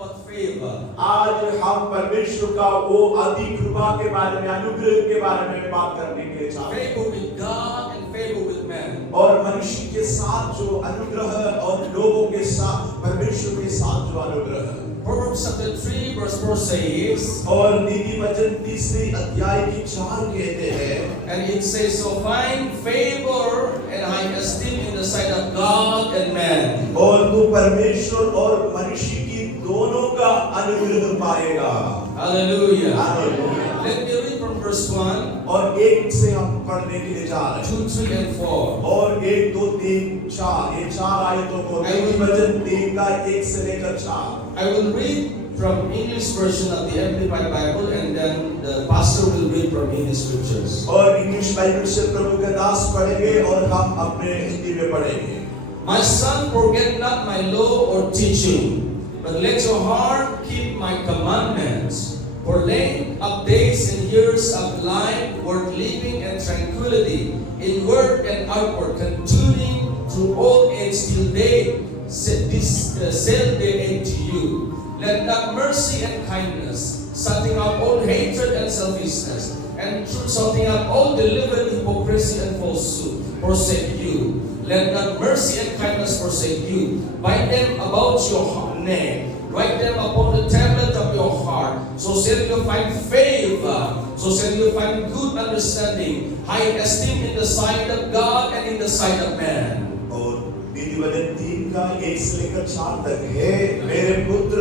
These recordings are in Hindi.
about favor. आज हम परमेश्वर का वो अधिक कृपा के बारे में, अनुग्रह के बारे में बात करने के लिए चाहते हैं। Favor with God and favor with man. और मनुष्य के साथ जो अनुग्रह और लोगों के साथ परमेश्वर के साथ जो अनुग्रह। Proverbs chapter 3 verse 4 says, और नीति वचन 3 अध्याय की 4 कहते हैं, and it says, so find favor and high esteem in the sight of God and man. और तू परमेश्वर और मनुष्य की दोनों का अनुग्रह पाएगा। Hallelujah. Hallelujah. Let me read from verse 1, और 1 से हम पढ़ने के लिए जा रहे हैं। 2, 3 and 4. और 1, 2, 3, 4 ये 4 आयतों को नीति वचन 3 का 1 से लेकर 4। I will read from English version of the Amplified Bible, and then the pastor will read from English scriptures. और इंग्लिश बाइबल से प्रभु का दास पढ़ेंगे और हम अपने हिंदी में पढ़ेंगे। My son, forget not my law or teaching, but let your heart keep my commandments. For laying up days and years of life worth living and tranquility, in word and outward, continuing through all age till they sell their aid to you. Let not mercy and kindness, shutting out all hatred and selfishness, and truth shutting out all deliberate hypocrisy and falsehood, forsake you. Let not mercy and kindness forsake you. Bind them about your neck. Write them upon the tablet of your heart. So shall you find favor. So shall you find good understanding, high esteem in the sight of God and in the sight of man. और नीति वचन 3 का 1 से लेकर 4 तक है, मेरे पुत्र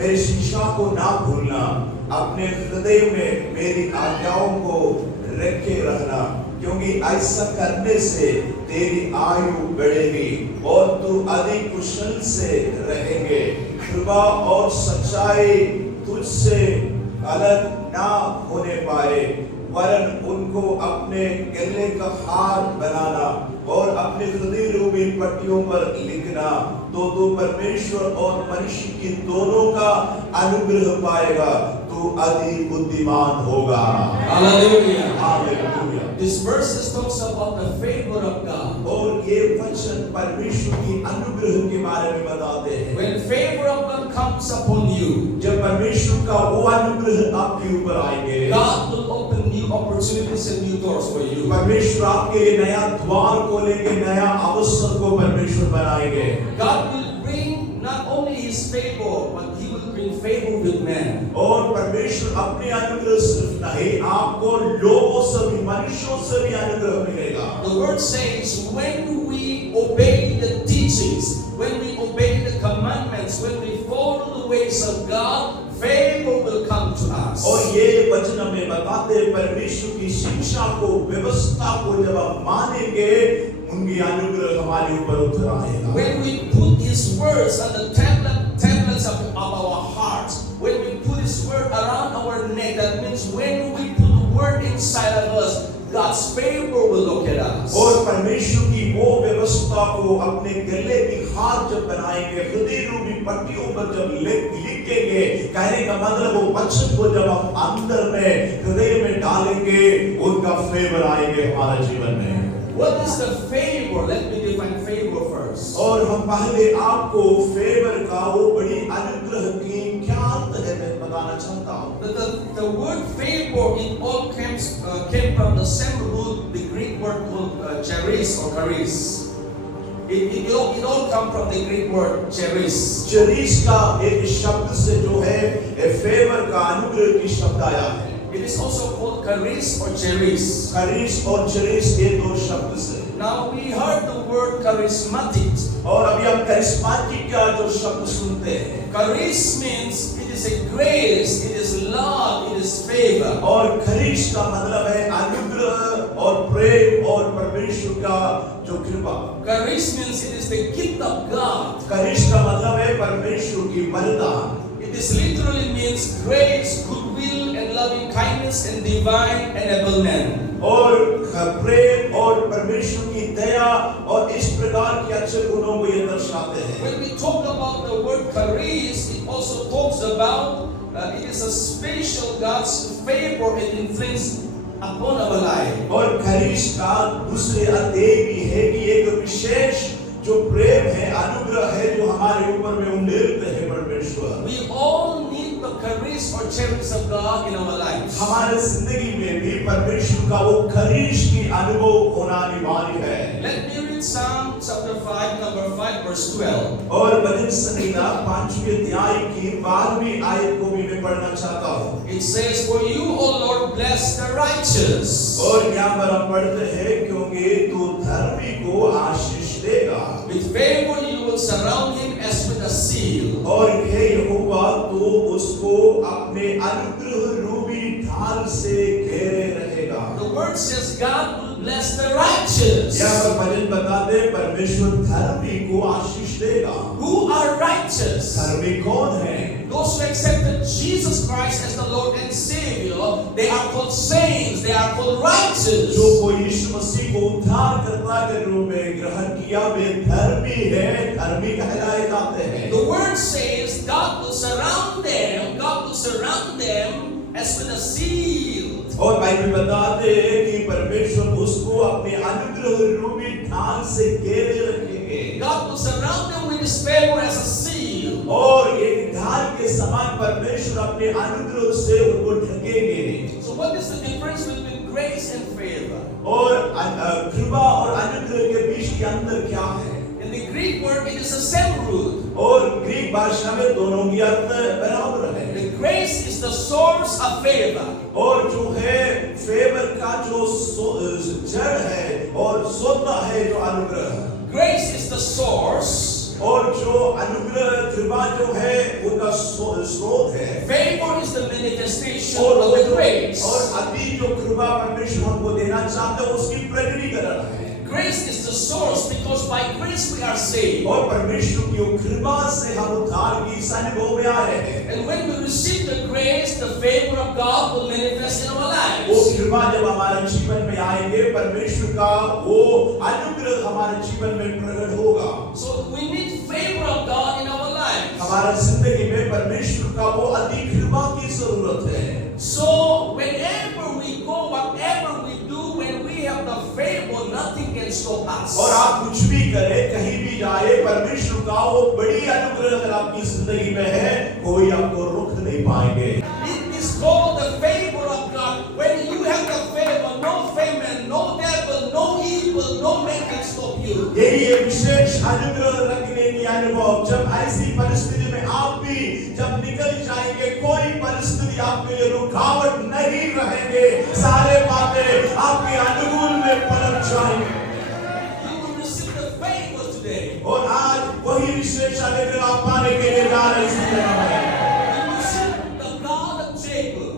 मेरी शिक्षा को ना भूलना, अपने हृदय में मेरी आज्ञाओं को रखे रहना, क्योंकि ऐसा करने से तेरी आयु बढ़ेगी और तू अधिक कुशल से रहेंगे। कृपा और सच्चाई तुझसे अलग ना होने पाए, वरन उनको अपने गले का हार बनाना और अपने हृदय रूपी पट्टियों पर लिखना, तो तू परमेश्वर और मनुष्य की दोनों का अनुग्रह पाएगा, तू अधिक बुद्धिमान होगा। Hallelujah. Hallelujah. This verse talks about the favor of God. और ये वचन परमेश्वर की अनुग्रह के बारे में बताते हैं। When favor of God comes upon you, जब परमेश्वर का वो अनुग्रह आपके ऊपर आएंगे, God will open new opportunities and new doors for you. परमेश्वर आपके लिए नया द्वार खोलेंगे, नया अवसर को परमेश्वर बनाएंगे। God will bring not only His favor, but He will bring favor with men. और परमेश्वर अपने अनुग्रह सिर्फ नहीं, आपको लोगों से भी, मनुष्यों से भी अनुग्रह मिलेगा। The word says, when we obey the teachings, when we obey the commandments, when we follow the ways of God, favor will come to us. और ये वचन हमें बताते हैं परमेश्वर की शिक्षा को, व्यवस्था को जब हम मानेंगे, उनकी अनुग्रह हमारे ऊपर उतर आएगा। When we put His words on the tablets of our hearts, when we put His word around our neck, that means when we put the word inside of us, God's favor will look at us. और परमेश्वर की वो व्यवस्था को अपने गले की हाथ जब बनाएंगे, हृदय रूपी पट्टियों पर जब लिखेंगे, कहने का मतलब वो वचन को जब हम अंदर में, हृदय में डालेंगे, उनका फेवर आएंगे हमारे जीवन में। What is the favor? Let me define favor first. और हम पहले आपको फेवर का वो बड़ी अनुग्रह की क्या अर्थ है मैं बताना चाहता हूँ। The word favor, it all came from the same root, the Greek word called charis or charis. It all come from the Greek word charis. charis का एक शब्द से जो है फेवर का अनुग्रह की शब्द आया है। It is also called charis or charis. charis और charis ये दो शब्द से। Now we heard the word charismatic. और अभी हम charismatic का जो शब्द सुनते हैं। Charis means it is a grace, it is love, it is favor. और charis का मतलब है अनुग्रह और प्रेम और परमेश्वर का जो कृपा। Charis means it is the gift of God. charis का मतलब है परमेश्वर की वरदान। It is literally means grace, goodwill, and loving kindness and divine enablement. और प्रेम और परमेश्वर की दया और इस प्रकार के अच्छे गुणों को ये दर्शाते हैं। When we talk about the word charis, it also talks about it is a special God's favor and influence upon our life. और charis का दूसरे अर्थ भी है कि एक विशेष जो प्रेम है, अनुग्रह है जो हमारे ऊपर में उंडेलते हैं, परमेश्वर। We all need the charis or cherries of God in our lives. हमारे जिंदगी में भी परमेश्वर का वो खरीश की अनुभव होना अनिवार्य है। Let me read Psalm chapter 5, number 5, verse 12. और भजन संहिता 5वें अध्याय की 12वीं आयत को भी मैं पढ़ना चाहता हूँ। It says, "For you, O Lord, bless the righteous." और यहाँ पर हम पढ़ते हैं क्योंकि तू धर्मी को आशीष देगा। With favor you will surround him as with a seal. और हे यहोवा तू उसको अपने अनुग्रह रूपी ढाल से घेरे रहेगा। The word says God will bless the righteous. यहाँ पर भजन बताते परमेश्वर धर्मी को आशीष देगा। Who are righteous? धर्मी कौन है? Those who accepted Jesus Christ as the Lord and Savior, they are called saints, they are called righteous. जो कोई यीशु मसीह को उद्धारकर्ता के रूप में ग्रहण किया वे धर्मी है, धर्मी कहलाए जाते हैं। The word says God will surround them as with a seal. और बाइबल बताते हैं कि परमेश्वर उसको अपने अनुग्रह रूपी ढाल से घेरे रखेंगे। God will surround them with his favor as a seal. और एक ढाल के समान परमेश्वर अपने अनुग्रह से उनको ढकेंगे। So what is the difference between grace and favor? और कृपा और अनुग्रह के बीच के अंतर क्या है? In the Greek word, it is the same root. और ग्रीक भाषा में दोनों की अर्थ बराबर है। The grace is the source of favor. और जो है फेवर का जो जड़ है और सोता है जो अनुग्रह। Grace is the source. और जो अनुग्रह कृपा जो है उनका स्रोत है। Favor is the manifestation of the grace. और अभी जो कृपा परमेश्वर हमको देना चाहता है उसकी प्रकटीकरण है। Grace is the source because by grace we are saved. और परमेश्वर की कृपा से हम उद्धार की इस अनुभव में आ रहे हैं। And when we receive the grace, the favor of God will manifest in our lives. वो कृपा जब हमारे जीवन में आएंगे परमेश्वर का वो अनुग्रह हमारे जीवन में प्रकट होगा। So we need favor of God in our lives. हमारे जिंदगी में परमेश्वर का वो अधिक कृपा की जरूरत है। So whenever we go, whatever we do, when we have the favor, nothing can stop us. और आप कुछ भी करें कहीं भी जाए परमेश्वर का वो बड़ी अनुग्रह अगर आपकी जिंदगी में है कोई आपको रोक नहीं पाएंगे। It is called the favor of God. When you have the favor, no famine, no devil, no evil, no man can stop you. यही एक विशेष अनुग्रह रखने की अनुभव जब ऐसी परिस्थिति में आप भी जब निकल जाएंगे कोई परिस्थिति आपके लिए रुकावट नहीं रहेंगे। सारे बातें आपके अनुकूल में पलट जाएंगे। You will receive the favor today. और आज वही विशेष अनुग्रह आप पाने के लिए जा रहे हैं। We worship the God of Jacob.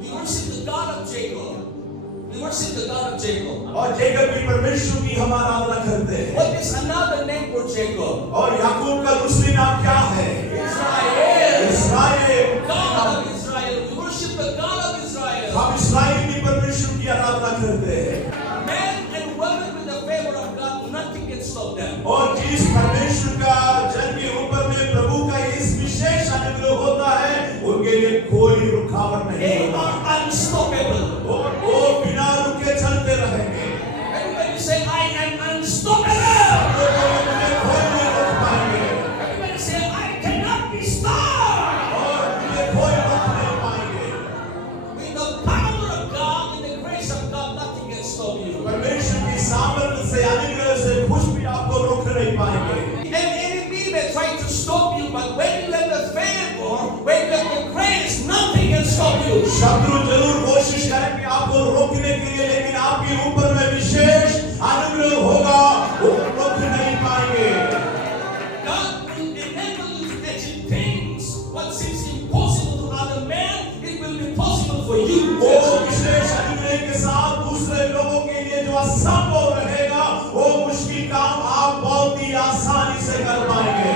We worship the God of Jacob. We worship the God of Jacob. और जेकब भी परमेश्वर की हम आराधना करते हैं। What is another name for Jacob? और याकूब का दूसरी नाम क्या है? Israel. Israel. God of Israel. We worship the God of Israel. हम इस्राएल की परमेश्वर की आराधना करते हैं। Men and women with the favor of God, nothing can stop them. और जिस परमेश्वर का जन के ऊपर में प्रभु का इस विशेष अनुग्रह होता है उनके लिए कोई रुकावट नहीं They होता। are unstoppable. और वो बिना रुके चलते रहेंगे। Everybody say, I am unstoppable. मुझे कोई नहीं रोक पाएंगे। Everybody say, I cannot be stopped. और मुझे कोई रोक नहीं पाएंगे। With the power of God and the grace of God, nothing can stop you. परमेश्वर की सामर्थ्य से अनुग्रह से कुछ भी आपको रोक नहीं पाएंगे। And enemy may try to stop you, but when you have the favor, when you have the grace, nothing can stop you. शत्रु जरूर कोशिश करेंगे आपको रोकने के लिए लेकिन आपके ऊपर में विशेष अनुग्रह होगा वो रोक नहीं पाएंगे। God will enable you to achieve things what seems impossible to other men, it will be possible for you. वो विशेष अनुग्रह के साथ दूसरे लोगों के लिए जो असंभव रहेगा वो मुश्किल काम आप बहुत ही आसानी से कर पाएंगे।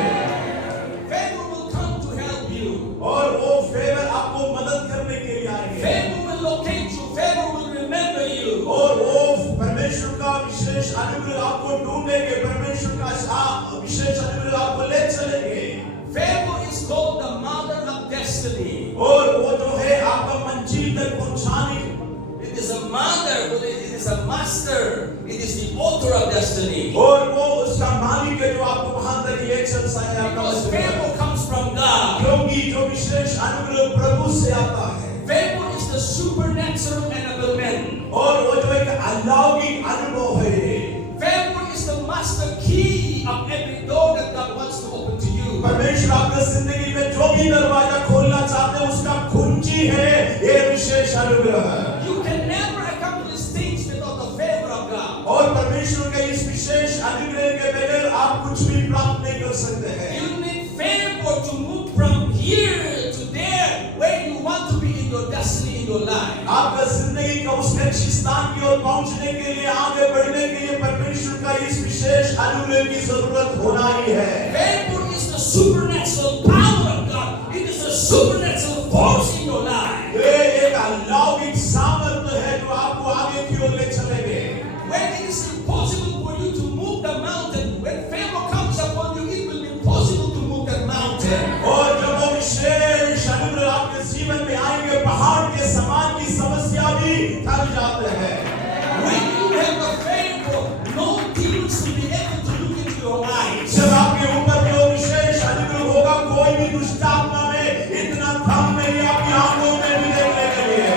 Favor will come to help you. और वो फेवर आपको मदद करने के लिए आएंगे। Favor will locate you. Favor will remember you. और वो परमेश्वर का विशेष अनुग्रह आपको ढूंढेंगे। परमेश्वर का विशेष अनुग्रह आपको ले चलेंगे। Favor is called the mother of destiny. और वो जो है आपका मंजिल तक पहुंचाने It is a mother, it is a master, it is the author of destiny. और वो उसका मालिक है जो आपको वहां तक ले चल सकता है। Because favor comes from विशेष अनुग्रह प्रभु से आता है। Favor is the supernatural enablement. और वो जो एक अलौकिक अनुभव है। Favor is the master key of every door that God wants to open to you. परमेश्वर आपकी जिंदगी में जो भी दरवाजा खोलना चाहते हैं उसका कुंजी है ये विशेष अनुग्रह। You can never accomplish things without the favor of God. और परमेश्वर के इस विशेष अनुग्रह के बगैर आप कुछ भी प्राप्त नहीं कर सकते हैं। You need favor to move from here to there where you want to be in your destiny, in your life. आपका जिंदगी का उस लक्ष्य स्थान की ओर पहुंचने के लिए, आगे बढ़ने के लिए परमेश्वर का इस विशेष अनुग्रह की जरूरत होना ही है। Favor is the supernatural power of God. It is a supernatural force in your life. ये एक अलौकिक सामर्थ्य है जो आपको आगे की ओर ले चलेंगे। When it is impossible for you to move the mountain, when favor comes upon you, it will be impossible to move that mountain. और जब वो विशेष अनुग्रह आपके जीवन में आएंगे, पहाड़ के समान की समस्या भी थक जाते हैं। When you have the favor, no demons will be able to look into your eyes. जब आपके ऊपर जो विशेष अनुग्रह होगा, कोई भी दुष्ट आत्मा में इतना दम नहीं आपकी आंखों में भी देखने के लिए।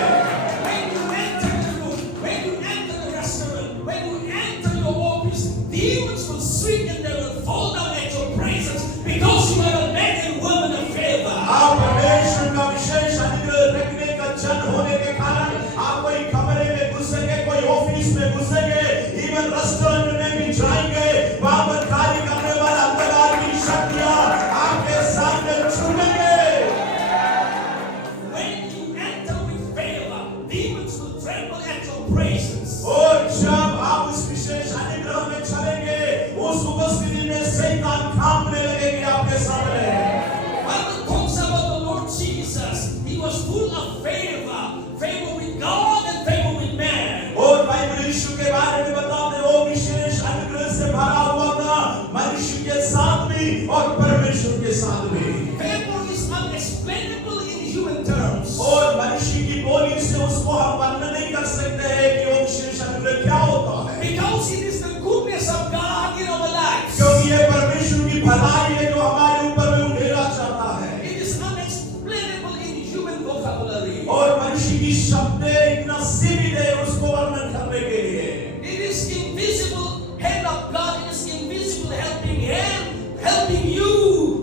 When you enter the room, when you enter the restaurant, when you enter your office, demons will shriek and they will fall down at your presence because you are a man and woman of favor. आप परमेश्वर का विशेष अनुग्रह रखने का जन होने के कारण आप कोई कमरे में घुसेंगे, कोई ऑफिस में घुसेंगे, इवन रेस्टोरेंट में भी जाएंगे, वहां पर कार्य करने वाला अंधकार की शक्तियां आपके सामने झुकेंगे। When you enter with favor, demons will tremble at your presence. और जब आप उस विशेष अनुग्रह में चलेंगे, उस उपस्थिति में शैतान कांपने लगेंगे आपके सामने। Bible talks about the Lord Jesus. He was full of favor, favor with God and favor with man. और बाइबल यीशु के बारे में बताते हैं, वो विशेष अनुग्रह से भरा हुआ था, मनुष्य के साथ भी और परमेश्वर के साथ भी। Favor is unexplainable in human terms. और मनुष्य की बोली से उसको हम वर्णन नहीं कर सकते हैं कि वो विशेष अनुग्रह क्या होता है। Because it is the goodness of God in our lives. क्योंकि ये परमेश्वर की भलाई है जो हमारे ऊपर में उंडेला चाहता है। It is unexplainable in human vocabulary. और मनुष्य की शब्द इतना सीमित है उसको वर्णन करने के लिए। It is invisible hand of God. It is invisible helping hand, helping you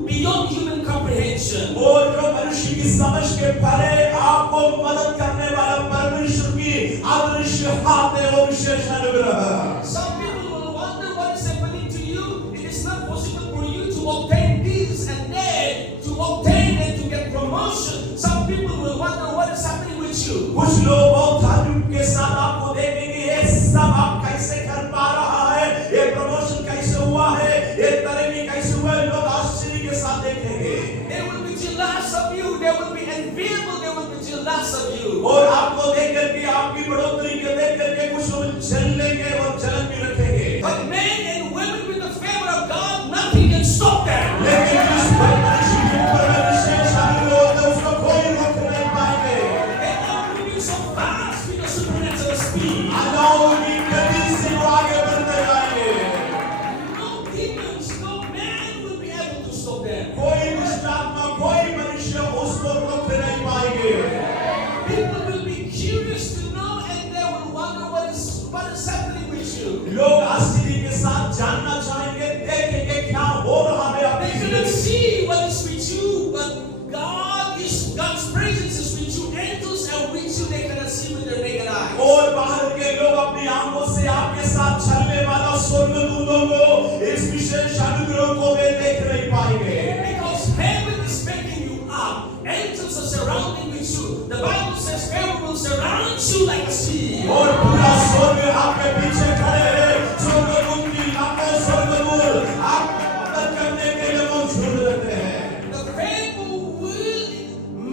beyond human comprehension. और जो मनुष्य की समझ के परे आपको मदद करने वाला परमेश्वर की अदृश्य हाथ है वो विशेष अनुग्रह। Some people will wonder what is happening to you. It is not possible for you to obtain this and that, to obtain and to get promotion. Some people will wonder what is happening with you. कुछ लोग बहुत धर्म के साथ आपको देखेंगे, ये सब आप कैसे कर पा रहा है, ये प्रमोशन कैसे हुआ है, ये तरक्की कैसे हुआ है, लोग आश्चर्य के साथ देखेंगे। They will be jealous of you. They will be enviable. They will be jealous of you. और आपको देख करके आपकी बढ़ोतरी के देख करके कुछ लोग जल लेंगे और जलन भी रखेंगे। But men and women with the favor of God, nothing can stop them. लेकिन जिस पर मनुष्य के ऊपर में विशेष अनुग्रह होता है उसको कोई रोक नहीं पाएंगे। They are moving so fast with the supernatural speed. अलौकिक गति से वो आगे बढ़ते जाएंगे। No demons, no man will be able to stop them. कोई दुष्ट आत्मा, कोई मनुष्य उसको रोक नहीं पाएंगे। People will be curious to know and they will wonder what is happening with you. लोग आश्चर्य के साथ जानना चाहेंगे, देखेंगे क्या हो रहा है They आपकी cannot जिंदगी। see what is with you, but God's presence is with you. Angels are with you. They cannot see with their naked eyes. और बाहर के लोग अपनी आंखों से आपके साथ चलने वाला स्वर्गदूतों को इस विशेष अनुग्रह को वे देख नहीं पाएंगे। Because heaven is backing you up. Angels are surrounding with you. The Bible says heaven will surround you like a shield. और पूरा स्वर्ग आपके पीछे खड़े हैं, स्वर्गदूत की लाखों स्वर्गदूत आपकी मदद करने के लिए मौजूद रहते हैं। The favor will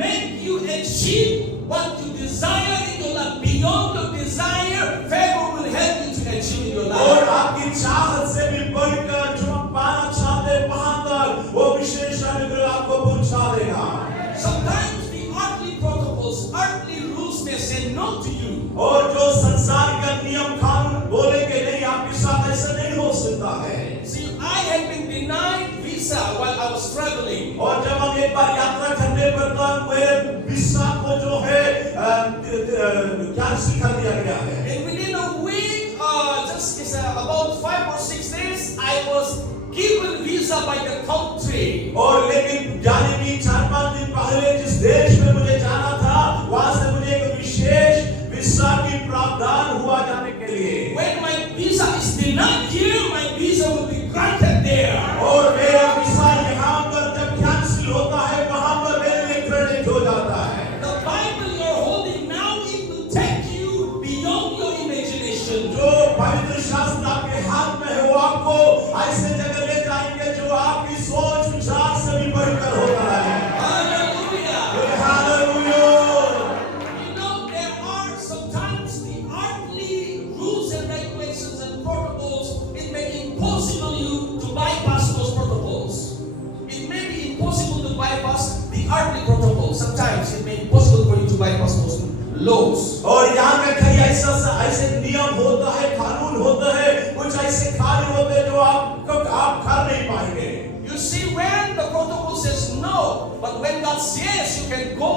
make you achieve what you desire in your life. Beyond your desire, favor will help you to achieve in your और life. आपकी चाहत से भी बढ़कर जो आप पाना चाहते हैं वहां तक वो विशेष अनुग्रह आपको पहुंचा देगा। Sometimes the earthly protocols, earthly rules may say no to you. और जो संसार का नियम कानून बोलेंगे नहीं, आपके साथ ऐसा नहीं हो सकता है। See, I had been denied visa while I was traveling. और जब हम एक बार यात्रा करने मेरे पर मेरे विश्वास को जो है कैंसिल कर दिया गया है। And within a week, just it's about 5 or 6 days, I was given visa by the country. और लेकिन जाने की 4-5 दिन पहले जिस देश में मुझे जाना था, वहां से मुझे एक विशेष वीजा की प्रावधान हुआ जाने के लिए। When my visa is denied here, my visa will be granted there. और मेरा वीजा यहाँ पर जब कैंसिल होता है, वहां पर मेरे लिए क्रेडिट हो जाता है। The Bible you're holding now, it will take you beyond your imagination. जो पवित्र शास्त्र आपके हाथ में है, वो आपको ऐसे जगह ले जाएंगे जो आपकी सोच विचार से भी बढ़कर होता है। Hallelujah. Hallelujah. You know, there are sometimes the earthly rules and regulations and protocols, it may be impossible you to bypass those protocols. It may be impossible to bypass the earthly protocols. Sometimes it may be possible for you to bypass those laws. और यहाँ में कई ऐसे नियम होता है, कानून होता है, कुछ ऐसे कार्य होते हैं जो आप कर नहीं पाएंगे। You see, when the protocol says no, but when God says you can go,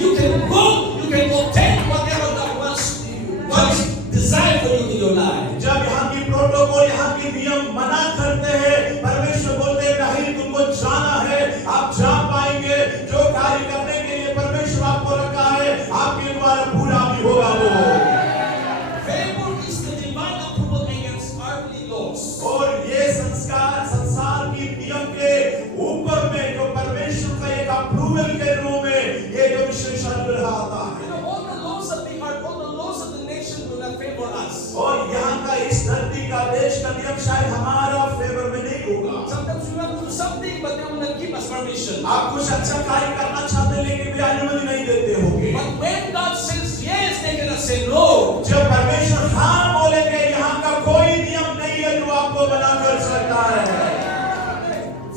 you can obtain whatever God wants desired for you in your life. जब यहाँ की प्रोटोकॉल, यहाँ की नियम मना करते हैं, परमेश्वर बोलते हैं नहीं, तुमको जाना है, आप जा पाएंगे। जो कार्य करने के लिए परमेश्वर आपको रखा है, आपके द्वारा पूरा भी होगा वो। Favor is the divine approval against earthly laws. और ये संसार की नियम के ऊपर में जो परमेश्वर का एक अप्रूवल के रूप में ये जो विशेषण आता है। You know, all the laws of the earth, all the laws of the nation will not favor us. और यहाँ का इस धरती का देश का नियम शायद हमारा फेवर में नहीं होगा। Sometimes we want to do something, but they will not give us permission. आप कुछ अच्छा कार्य करना चाहते लेकिन भी अनुमति नहीं देते होंगे। But when God says yes, they cannot say no. जब परमेश्वर हाँ बोलेंगे, यहाँ का कोई नियम नहीं है जो आपको मना कर सकता है।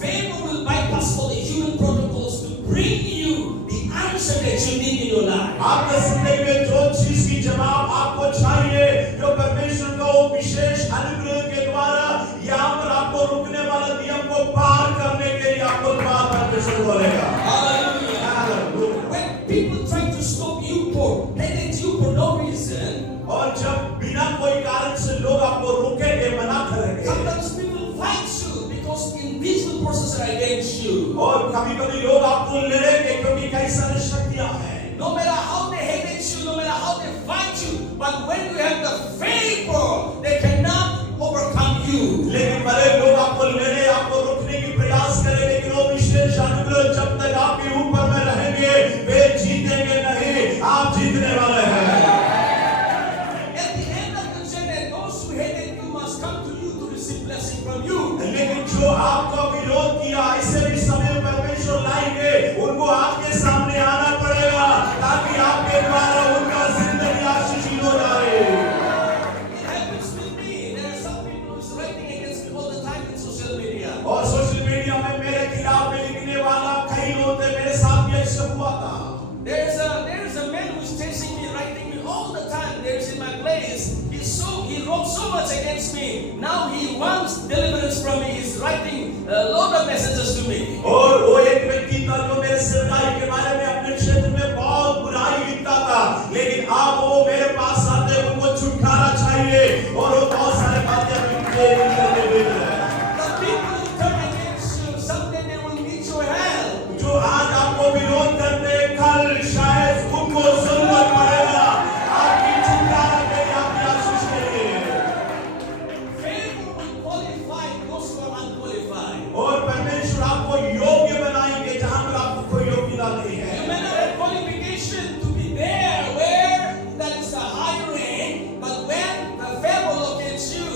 Favor will bypass all the human protocols to bring you the answer that you need in your life. आपके जिंदगी में जो चीज की जवाब आपको चाहिए, जो परमेश्वर का वो विशेष अनुग्रह के द्वारा यहाँ पर आपको रुकने वाला नियम को पार करने के लिए आपको द्वार परमेश्वर खोलेगा। Hallelujah. When people try to stop you for headache you for no reason, और जब बिना कोई कारण से लोग आपको रोकेंगे, मना करेंगे, sometimes people fight you because invisible forces are against you. और कभी-कभी लोग आपको लड़ेंगे क्योंकि कई सारी शक्तियां हैं। No matter how they hate you, no matter how they fight you, but when you have the favor, they cannot overcome you. लेकिन भले लोग आपको लड़े, आपको रोकने की प्रयास करें, लेकिन वो विशेष अनुग्रह जब तक आपके ऊपर में रहेंगे, वे जीतेंगे नहीं, आप जीतने वाले हैं। At the end of the journey, those who hated you must come to you to receive blessing from you. लेकिन जो आपका विरोध किया, ऐसे भी समय परमेश्वर लाएंगे, उनको आपके सामने आना पड़ेगा ताकि आपके द्वारा उनका जिंदगी आशीषित हो जाए। It happens with me. There are some people who is writing against me all the time in social media. और सोशल मीडिया में मेरे खिलाफ में लिखने वाला कई लोग थे, मेरे साथ भी ऐसा हुआ था। There is a man who is chasing me, writing me all the time. There is in my place. He wrote so much against me. Now he wants deliverance from me. He's writing a lot of messages to me. और वो एक व्यक्ति था जो मेरे सेवकाई के बारे में अपने क्षेत्र में बहुत बुराई लिखता था, लेकिन अब वो मेरे पास आते, उनको छुटकारा चाहिए और वो बहुत सारे बातें अपने करके भेज रहे हैं। The people who turn against you, someday they will meet your help. जो आज आपको विरोध करते, कल शायद उनको जरूरत पड़ेगा आपकी छुटकारा के लिए, आपकी आशीष के लिए। Favor will qualify those who are unqualified. और परमेश्वर आपको योग्य बनाएंगे जहां पर आपको कोई योग्यता नहीं है। You may not have qualification to be there where that is the higher rank, but when the favor locates you,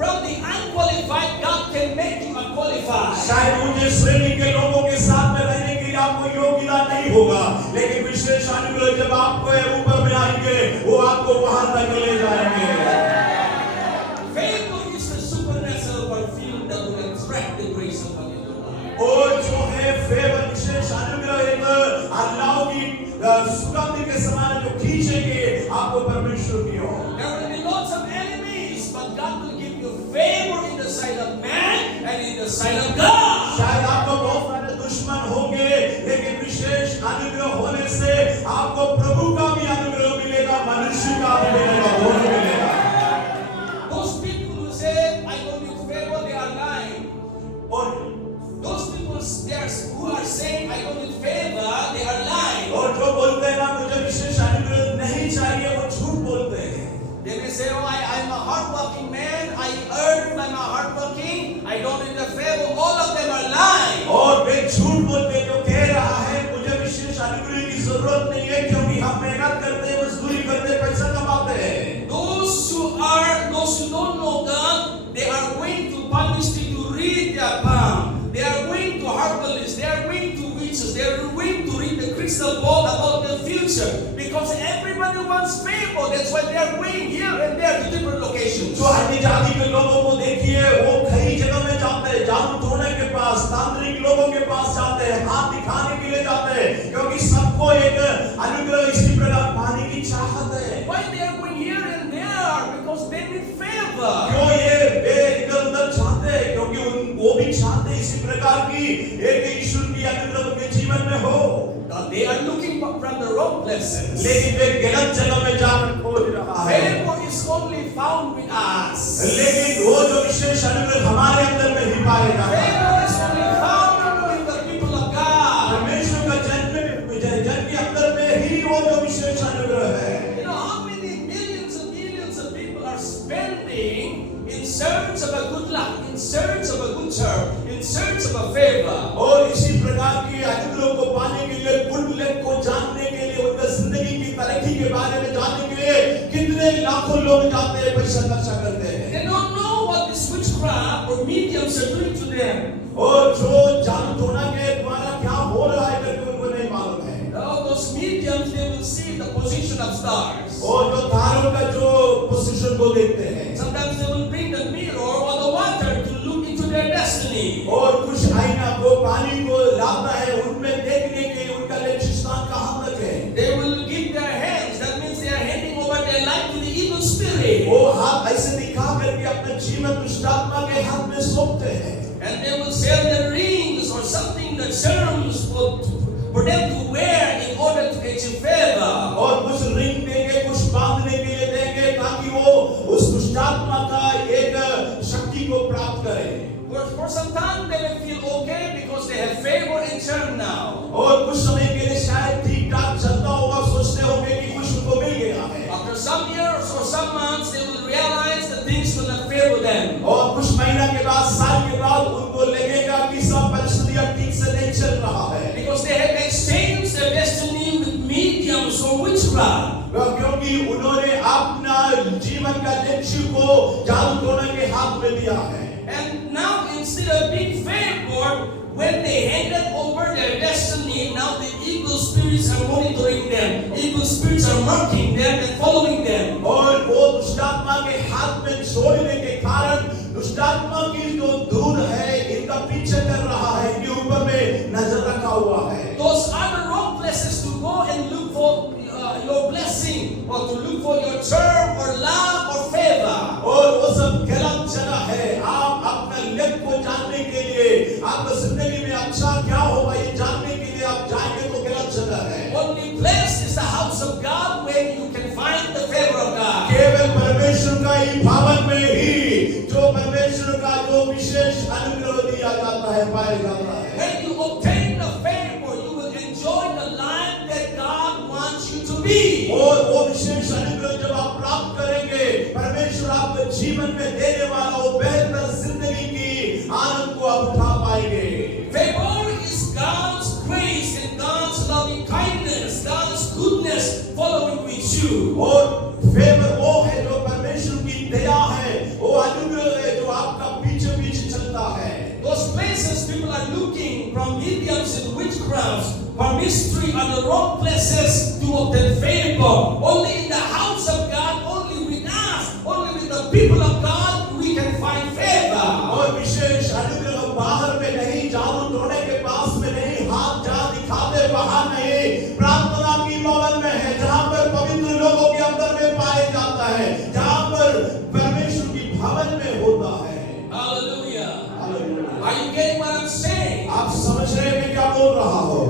from the unqualified, God can make you a qualified. शायद ऊंचे श्रेणी के लोगों के साथ में रहने के लिए आपको योग्यता नहीं होगा, लेकिन विशेष अनुग्रह जब आपको ऊपर में आएंगे, वो आपको वहां तक ले जाएंगे। Favor is the supernatural perfume that will attract the grace of God in your life. और जो है फेवर, विशेष अनुग्रह एक अलौकिक सुगंध के समान जो खींचेंगे आपको परमेश्वर की ओर। There will be lots of enemies, but God will give you favor in the sight of man and in the sight of God. शायद आपको बहुत सारे दुश्मन होंगे, लेकिन who are saying I don't need favor, they are lying. और जो बोलते हैं ना मुझे विशेष अनुग्रह नहीं चाहिए, वो झूठ बोलते हैं। They may say, oh, I'm a hardworking man, I earn by my hardworking, I don't need the favor. All of them are lying. और वे झूठ बोलते हैं, जो कह रहा है मुझे विशेष अनुग्रह की जरूरत नहीं है क्योंकि हम मेहनत करते हैं, मजदूरी करते हैं, पैसा कमाते हैं। Those who don't know God, they are going to punish you to read their palm. They are going to herbalists, they are going to witches, they are going to read the crystal ball about the future. Because everybody wants favor, that's why they are going here and there to different locations. जो अन्य जाति के लोगों को देखिए, वो कई जगह में जाते हैं, जादू टोने के पास, तांत्रिक लोगों के पास जाते हैं, हाथ दिखाने के लिए जाते हैं, क्योंकि सबको एक अनुग्रह इसी प्रकार पाने की चाहत है। Why they are going here and there? Because they need favor. क्यों ये वे इधर उधर जाते हैं? क्योंकि वो भी चाहते हैं इसी प्रकार की एक ईश्वर की अनुग्रह उनके जीवन में हो। They are looking from the wrong places. लेकिन वे गलत जगह में जाकर खोज रहा है। Favor is only found with us. लेकिन वो जो विशेष अनुग्रह हमारे अंदर में ही पाएगा। Favor is only found with the people of God. परमेश्वर का जन के अंदर में ही वो जो विशेष अनुग्रह है। You know how many millions and millions of people are spending in search of a good luck, in search of a good term, in search of a favor. और इसी प्रकार की अनुग्रह को पाने के लिए, गुड लक को जानने के लिए, उनका जिंदगी की तरक्की के बारे में जानने के लिए कितने लाखों लोग जाते हैं, पैसा खर्चा करते हैं। They don't know what this witchcraft or mediums are doing to them. और जो जादू टोना के द्वारा क्या हो रहा है करके उनको नहीं मालूम है। All those mediums, they will see the position of stars. और जो तारों का जो पोजीशन को देखते हैं, Sometimes they will bring the mirror or the water to look into their destiny. और कुछ आईना को, पानी को लाता है, उनमें देखने के लिए उनका लक्ष्य स्थान कहाँ तक है। They will give their hands. That means they are handing over their life to the evil spirit. वो हाथ ऐसे दिखा करके अपने जीवन दुष्ट आत्मा के हाथ में सौंपते हैं। And they will sell their rings or something, the serums for them to wear in order to achieve favor. और कुछ रिंग देंगे, कुछ बांधने के लिए देंगे ताकि वो उस दुष्ट आत्मा का एक शक्ति को प्राप्त करें। For some time they may feel okay because they have favor in turn now. और कुछ समय के लिए शायद ठीक ठाक चलता होगा, सोचते होंगे कि कुछ उनको मिल गया है। After some years or some months, they will realize that things will not favor them. और कुछ महीना के बाद, साल के बाद उनको लगेगा कि सब परिस्थितियां ठीक से नहीं चल रहा है। Because they have exchanged their destiny with mediums or witchcraft. क्योंकि उन्होंने अपना जीवन का लक्ष्य को जादू टोना के हाथ में दिया है। And now instead of being favored, when they handed over their destiny, now the evil spirits are monitoring them. Evil spirits are marking them and following them. और वो दुष्टात्मा के हाथ में छोड़ने के कारण दुष्टात्मा की जो दूर है, इनका पीछे कर रहा है, इनके ऊपर में नजर रखा हुआ है। Those are the wrong places to go and look for your blessing, or to look for your term or love or favor. और वो सब गलत जगह है। आप अपना लक्ष्य को जानने के लिए, आपका जिंदगी में अच्छा क्या होगा ये जानने के लिए आप जाएंगे तो गलत जगह है। Only place is the house of God where you can find the favor of God. केवल परमेश्वर का ही भवन में ही जो परमेश्वर का जो विशेष अनुग्रह दिया जाता है, पाया जाता है। When you obtain the favor, you will enjoy the life that God wants you to be. और वो विशेष अनुग्रह जब आप प्राप्त करेंगे, परमेश्वर आपके जीवन में देने वाला वो बेहतर जिंदगी की आनंद को आप उठा पाएंगे। Favor is God's grace and God's loving kindness, God's goodness following with you. और फेवर वो है जो परमेश्वर की दया है, वो अनुग्रह है जो आपका पीछे पीछे चलता है। Those places people are looking from mediums and witchcrafts for mystery are the wrong places to obtain favor. Only in the house of God, only with us, only with the people of God, we can find favor. और विशेष अनुग्रह बाहर में नहीं, जादू टोने के पास में नहीं, हाथ जहाँ दिखाते वहाँ नहीं, प्रार्थना की भवन में है, जहाँ पर पवित्र लोगों के अंदर में पाया जाता है, जहाँ पर परमेश्वर की भवन में होता है। Hallelujah. Hallelujah. Are you getting what I'm saying? आप समझ रहे हैं मैं क्या बोल रहा हूँ?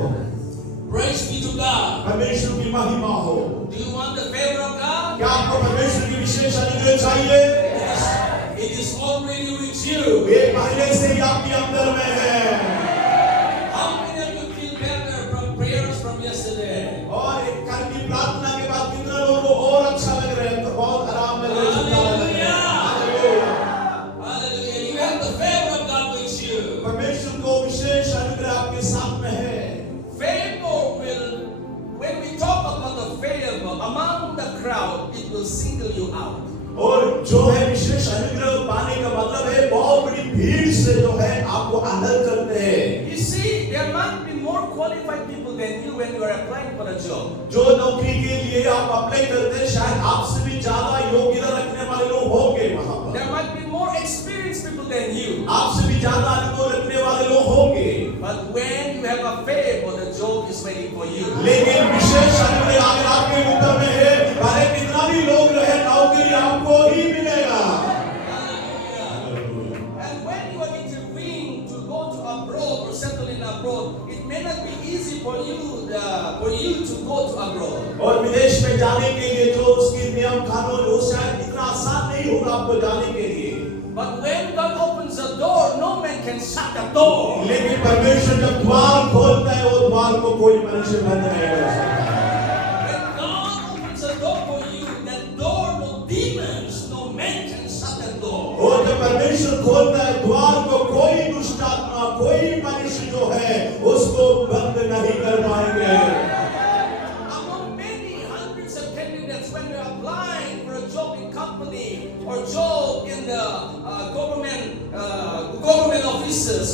Praise be to God. परमेश्वर की महिमा हो। Do you want the favor of God? क्या आपको परमेश्वर की विशेष अनुग्रह चाहिए? It is already with you. ये पहले से ही आपके अंदर में है। single you out. और जो है विशेष अनुग्रह पाने का मतलब है बहुत बड़ी भीड़ से जो है आपको अलग करते हैं। You see, there might be more qualified people than you when you are applying for a job. जो नौकरी के लिए आप अप्लाई करते हैं शायद आपसे भी ज्यादा योग्यता रखने वाले लोग होंगे वहां पर। There might be more experienced people than you. आपसे भी ज्यादा अनुभव रखने वाले लोग होंगे। But when you have a favor, the job is waiting for you. लेकिन विशेष अनुग्रह अगर आपके ऊपर में है, भले कितना भी लोग रहे नौकरी आपको ही मिलेगा। And when you are interviewing to go to abroad or settle in abroad, it may not be easy for you to go to abroad. और विदेश में जाने के लिए जो उसकी नियम कानून वो शायद इतना आसान नहीं होगा आपको जाने के लिए। But when God opens the door, no man can shut the door. लेकिन परमेश्वर जब द्वार खोलता है वो द्वार को कोई मनुष्य बंद नहीं कर सकता। When God opens the door for you, that door, no demons, no man can shut that door. और जब परमेश्वर खोलता है द्वार को कोई दुष्ट आत्मा कोई मनुष्य जो है उसको बंद नहीं कर पाएंगे। Among many hundreds of candidates, when you're applying for a job in company or job in the government offices,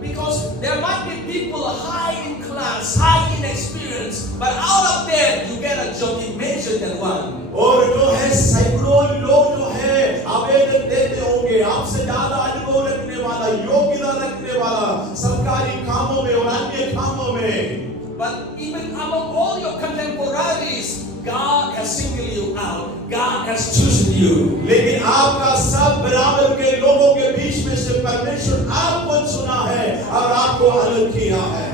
because there might be people high in class, high in experience, but out of them you get a job. Imagine that one. और जो है सैकड़ों लोग जो है आवेदन देते होंगे आपसे ज्यादा अनुभव रखने वाला योग्यता रखने वाला सरकारी कामों में और अन्य कामों में। But even among all your contemporaries, God has singled you out. God has chosen you. लेकिन आपका सब बराबर के लोगों के बीच में से परमेश्वर आपको चुना है और आपको अलग किया है।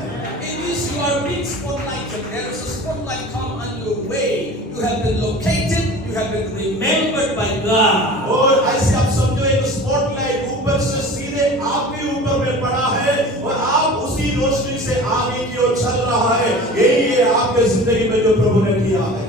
It is you are being spotlighted. There is a spotlight come on your way. You have been located. You have been remembered by God. और ऐसे आप समझो एक स्पॉटलाइट ऊपर से सीधे आपके ऊपर में पड़ा है और आप उसी रोशनी से आगे की ओर चल रहा है। यही है आपके जिंदगी में जो प्रभु ने किया है।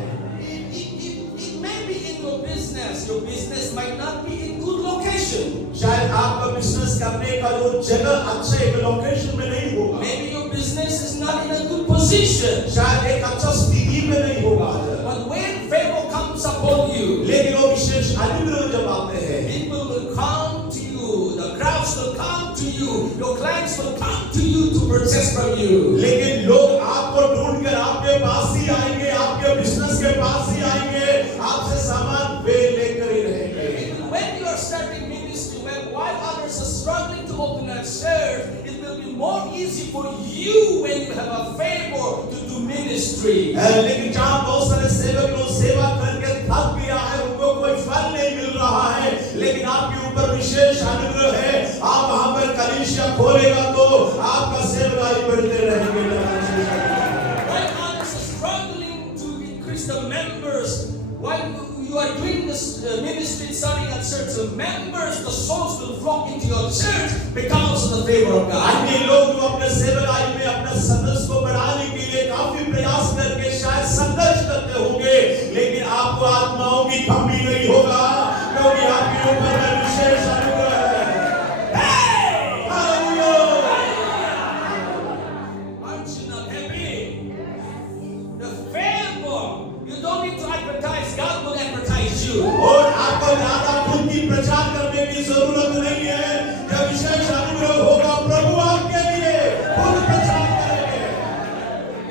It may be in your business. Your business might not be in good location. शायद आपका बिजनेस करने का जो जगह अच्छे एक लोकेशन में नहीं होगा। Maybe your business is not in a good position. शायद एक अच्छा स्थिति में नहीं होगा। But when favor comes upon you, लेकिन वो विशेष अनुग्रह जब आते हैं, people will come to you. The crowds will come to you. Your clients will come to you to purchase from you. लेकिन लोग आपको ढूंढकर आपके पास ही आएंगे, आपके बिजनेस के पास ही आएंगे, आपसे सामान वे लेकर ही रहेंगे। When you are starting ministry, while others are struggling to open a church, it will be more easy for you when you have a favor to do ministry. लेकिन जहाँ बहुत सारे सेवक लोग सेवा करके थक गया है, उनको कोई फल नहीं मिल रहा है, लेकिन आपके ऊपर विशेष अनुग्रह है, आप वहाँ पर कलीसिया खोलेगा तो आपका सेवकाई बढ़ते रहेंगे। While others are struggling to increase the members, while you are doing this ministry starting at church, the members, the souls will flock into your church because of the favor of God. अन्य लोग जो अपने सेवकाई में अपने सदस्य को बढ़ाने के लिए काफी प्रयास करके शायद संघर्ष करते होंगे, लेकिन आपको आत्माओं की कमी नहीं होगा क्योंकि आपके ऊपर में विशेष अनुग्रह है। Aren't you not happy? The favor, you don't need to advertise, God will advertise you. और आपको ज्यादा खुद की प्रचार करने की जरूरत नहीं है। जब विशेष अनुग्रह होगा प्रभु आपके लिए खुद प्रचार करेंगे।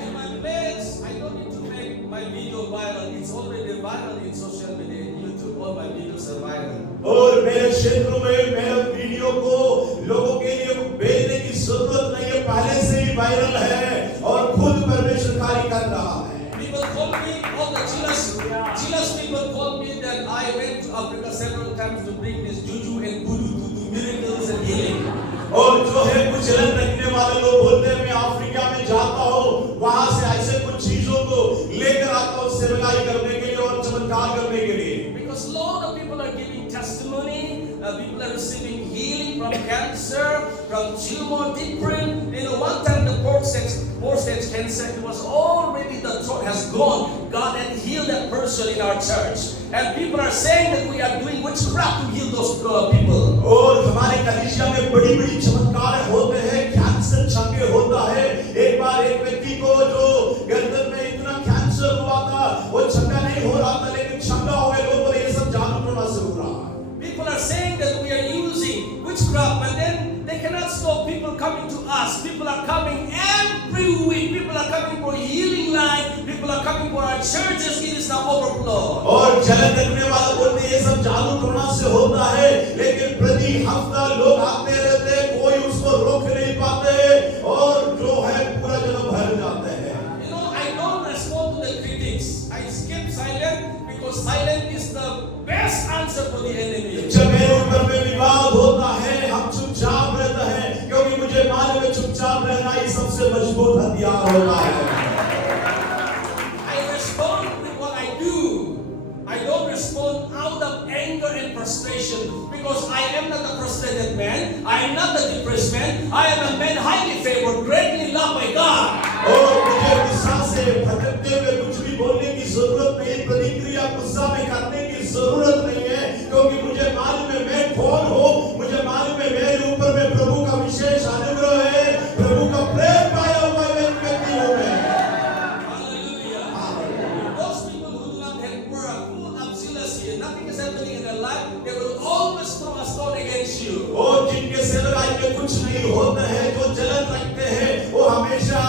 In my place, I don't need to make my video viral. It's already viral in social media, in YouTube. All my videos are viral. और मेरे क्षेत्रों में मेरे वीडियो को लोगों के लिए भेजने की जरूरत नहीं है, पहले से ही वायरल है और खुद परमेश्वर कार्य कर रहा है। People call me, all the jealous people call me that I went to Africa several times to bring this juju and voodoo to do miracles and healing. और जो है कुछ जलन रखने वाले लोग बोलते हैं मैं अफ्रीका में जाता हूँ, वहां से ऐसे कुछ चीजों को लेकर आता हूँ सेवकाई करने के लिए और चमत्कार करने के लिए। Because a lot of people are giving testimony, people are receiving healing from cancer, from tumor, different. One time the prostate cancer, it was already, the throat has gone. God had healed that person in our church. And people are saying that we are doing witchcraft to heal those people. और हमारे कलीसिया में बड़ी-बड़ी चमत्कार होते हैं, कैंसर छंगे होता है। एक बार एक व्यक्ति को जो गर्दन में इतना कैंसर हुआ था, वो छंगा नहीं हो रहा था, लेकिन छंगा हो गया, लोग People are coming every week. People are coming for healing line. People are coming for our churches. It is now overflow. और जलन रखने वाला बोलते हैं ये सब चालू कोरोना से होता है, लेकिन प्रति हफ्ता लोग आते रहते हैं, कोई उसको रोक नहीं पाते और जो है पूरा जगह भर जाते हैं। You know, I don't respond to the critics. I keep silent because silent is the best answer for the enemy. जब मेरे ऊपर में विवाद होता है, हम चुपचाप रहते हैं, क्योंकि मुझे मालूम है चुपचाप रहना ही सबसे मजबूत हथियार होता है। I respond with what I do. I don't respond out of anger and frustration because I am not a frustrated man. I am not a depressed man. I am a man highly favored, greatly loved by God. और मुझे गुस्सा से भटकते हुए कुछ भी बोलने की जरूरत नहीं, प्रतिक्रिया गुस्सा में करने की जरूरत नहीं है, क्योंकि मुझे मालूम है मैं कौन हूँ, मुझे मालूम है मेरे ऊपर में प्रभु का विशेष अनुग्रह है, प्रभु का प्रेम पाया हुआ व्यक्ति हूँ मैं। Hallelujah. Those people who do not have were full of jealousy and nothing is happening in their life, they will always throw a stone against you. और जिनके सेवकाई में कुछ नहीं होता है, जो जलन रखते हैं, वो हमेशा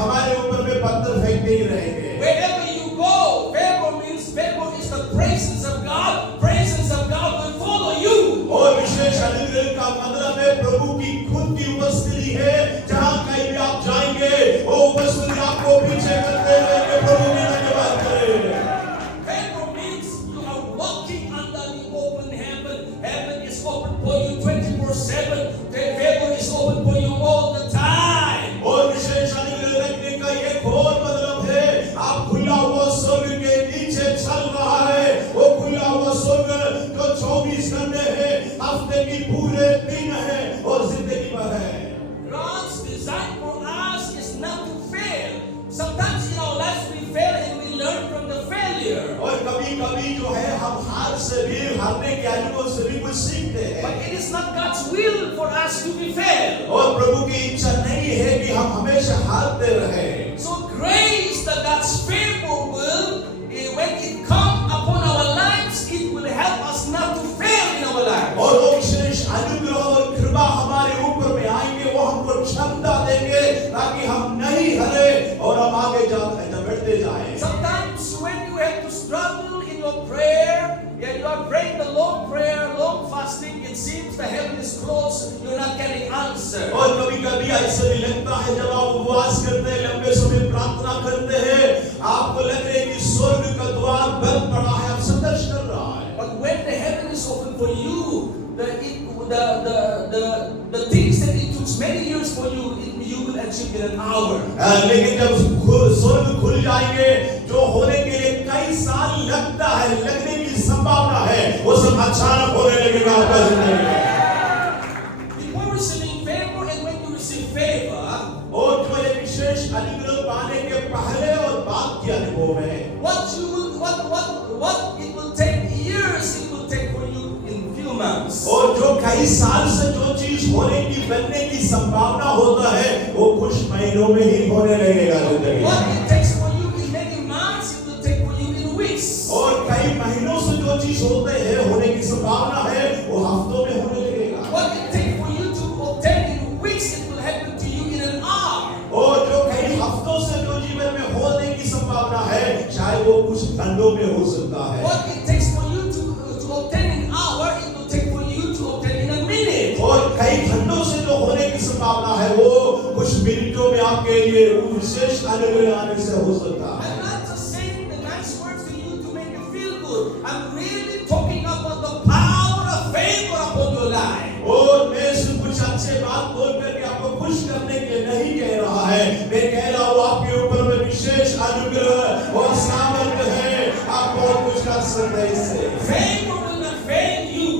हमारे ऊपर में पत्थर फेंकते ही रहेंगे। Wherever you go, favor means favor is the presence of God. Presence of God will follow you. और विशेष अनुग्रह का मतलब है प्रभु की खुद की उपस्थिति है, जहाँ कहीं भी आप जाएंगे, वो उपस्थिति आपको पीछे करते रहेंगे, प्रभु की धन्यवाद करें। Favor means you are walking under the open heaven. Heaven is open for you 24/7. The favor is open for you all the time. और विशेष अनुग्रह रखने का एक और मतलब है, आप खुला हुआ स्वर्ग के नीचे चल रहा है, वो खुला हुआ स्वर्ग जो 24 घंटे है, हफ्ते की पूरे दिन है और जिंदगी भर है। God's design for us is not to fail. Sometimes in our lives we fail and we learn from the failure. और कभी-कभी जो है हम हार से भी, हारने के अनुभव से भी कुछ सीखते हैं। But it is not God's will for us to be fail. और प्रभु की इच्छा नहीं है कि हम हमेशा हारते रहे। So grace, the God's favor will, when it comes upon our lives, it will help us not to fail in our lives. और वो विशेष अनुग्रह और कृपा हमारे ऊपर में आएंगे, वो हमको क्षमता देंगे ताकि हम नहीं हरे और हम आगे बढ़ते जाएं। Sometimes when you have to struggle in your prayer, yeah, you are praying the long prayer, long fasting, it seems the heaven is closed, you're not getting answer. और कभी-कभी ऐसा भी लगता है जब आप उपवास करते हैं, लंबे समय प्रार्थना करते हैं, आपको लग रहा है कि स्वर्ग का द्वार बंद पड़ा है, आप संघर्ष कर रहा है। But when the heaven is open for you, the things that it took many years for you, you will achieve in an hour. लेकिन जब स्वर्ग खुल जाएंगे, जो होने के लिए कई साल लगता है, लगने की संभावना है, वो सब अचानक होने लगेगा आपका जिंदगी में। Before receiving favor and when you receive favor, और जो ये विशेष अनुग्रह पाने के पहले और बाद के अनुभव में, what it will take years, it will take for you in few months. और जो कई साल से जो चीज होने की बनने की संभावना होता है, वो कुछ महीनों में ही होने लगेगा जिंदगी। What it takes for you in many months, it will take for you in weeks. और कई महीनों से जो चीज होते हैं, होने की संभावना है, वो हफ्तों में होने लगेगा। What it takes for you to obtain in weeks, it will happen to you in an hour. और जो कई हफ्तों से जो जीवन में होने की संभावना है, शायद वो कुछ घंटों में हो सकता है। What it takes for you to obtain in an hour, it will take for you to obtain in a minute. और कई घंटों से जो होने की संभावना है, वो कुछ मिनटों में आपके लिए विशेष अनुग्रह आने से हो सकता है। I'm not just saying the nice words to you to make you feel good. I'm really talking about the power of favor upon your life. और मैं सिर्फ कुछ अच्छे बात बोल करके आपको खुश करने के लिए नहीं कह रहा है, मैं कह रहा हूँ आपके ऊपर में विशेष अनुग्रह और सामर्थ्य है, आप बहुत कुछ कर सकते हैं इससे। Favor will not fail you.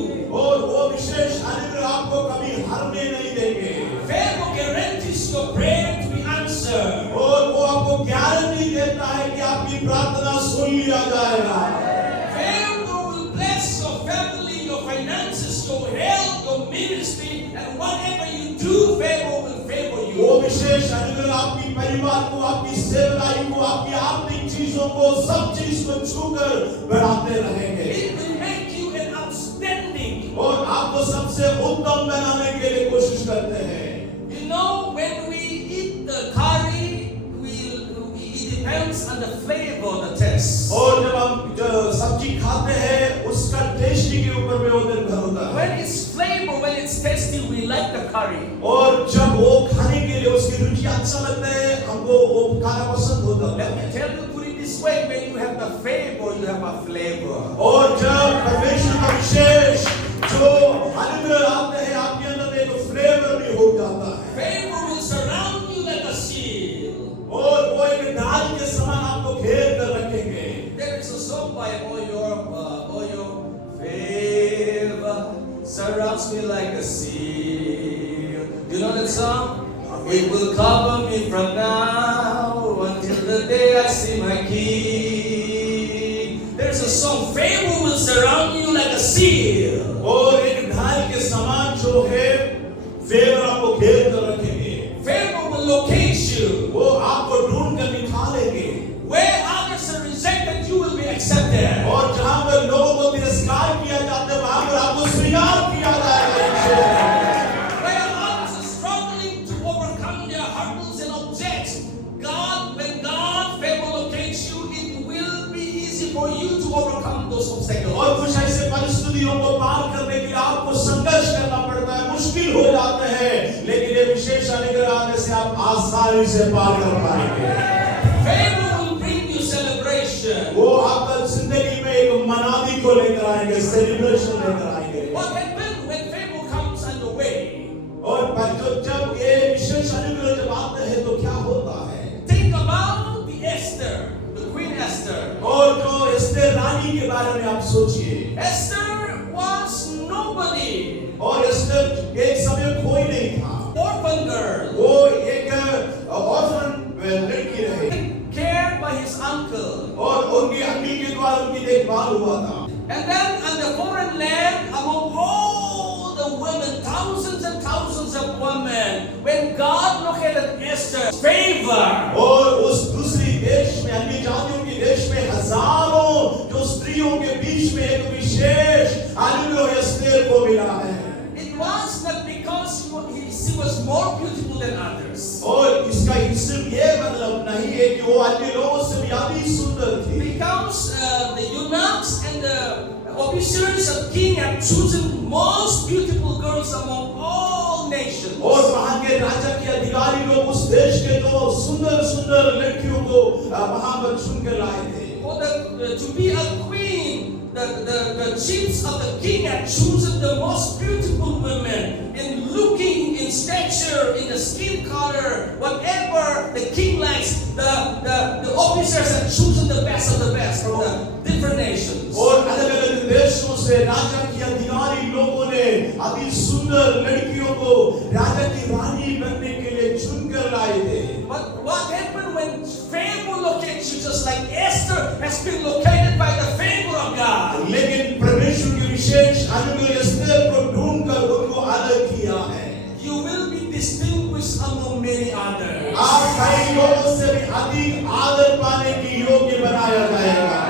और वो विशेष अनुग्रह आपको कभी हारने नहीं देंगे। Favor guarantees your prayer to be answered. और वो आपको गारंटी देता है कि आपकी प्रार्थना सुन लिया जाएगा। Favor will bless your family, your finances, your health, your ministry, and whatever you do, favor will favor you. वो विशेष अनुग्रह आपकी परिवार को, आपकी सेवकाई को, आपकी आर्थिक चीजों को, सब चीज को छूकर बढ़ाते रहेंगे। It will make you an outstanding. और आपको सबसे उत्तम बनाने के लिए कोशिश करते हैं। You know, when we curry. और जब वो खाने के लिए उसकी रुचि अच्छा लगता है, हमको वो खाना पसंद होता है। Let me tell you, put it this way: when you have the favor, you have a flavor. और जब परमेश्वर का विशेष जो अनुग्रह आते हैं आपके अंदर एक फ्लेवर भी हो जाता है। Favor will surround you like a shield. और वो एक ढाल के समान आपको घेर कर रखेंगे। There is a song by Oyo, favor surrounds me like a shield. You know that song? It will cover me from now until the day I see my King. There's a song, favor will surround you like a shield. और एक ढाल के समान जो है फेवर आपको घेर कर रखेंगे। Favor will locate you. वो आपको ढूंढ कर निकालेंगे। Where others are rejected, you will be accepted. और जहाँ पर लोगों को तिरस्कार किया जाता है, वहाँ पर आपको स्वीकार किया जाएगा। Where others are struggling to overcome their hurdles and objects, when God favor locates you, it will be easy for you to overcome those obstacles. और कुछ ऐसे परिस्थितियों को पार करने के लिए आपको संघर्ष करना पड़ता है, मुश्किल हो जाते हैं, लेकिन ये विशेष अनुग्रह आने से आप आसानी से पार कर पाएंगे। Favor will bring you celebration. वो आपका जिंदगी में एक मनादी को लेकर आएंगे, सेलिब्रेशन लेकर आएंगे। What happens when favor comes on the way? और जब ये विशेष अनुग्रह जब आते हैं तो क्या होता है? Think about the Esther, the Queen Esther. और जो एस्तेर रानी के बारे में आप सोचिए। Esther was nobody. और एस्तेर एक समय कोई नहीं था। Orphan girl. वो एक ऑर्फन लड़की रही। Cared by his uncle. और उनकी अम्मी के द्वारा उनकी देखभाल हुआ था। And then on the foreign land, among all the women, thousands and thousands of women, when God located Esther's favor, और उस दूसरी देश में, अन्य जातियों के देश में हजारों जो स्त्रियों के बीच में एक विशेष अनुग्रह एस्तेर को मिला है। it was not because she was more beautiful than others. और इसका सिर्फ ये मतलब नहीं है कि वो अन्य लोगों से भी अधिक सुंदर थी। Because the eunuchs and the officers of king have chosen most beautiful girls among all nations. और वहाँ के राजा के अधिकारी लोग उस देश के जो सुंदर सुंदर लड़कियों को वहाँ पर चुन कर लाए थे। To be a queen, the chiefs of the king had chosen the most beautiful women in looking, in stature, in the skin color, whatever the king likes. The officers had chosen the best of the best from the different nations. और अलग-अलग देशों से राजा के अधिकारी लोगों ने अति सुंदर लड़कियों को राजा की रानी बनने के लिए चुनकर लाए थे। But what happened when favor locates you, just like Esther has been located by the favor of God? लेकिन परमेश्वर की विशेष अनुग्रह एस्तेर को ढूंढकर उनको अलग किया है। You will be distinguished among many others. आप कई लोगों से भी अधिक आदर पाने की योग्य बनाया जाएगा।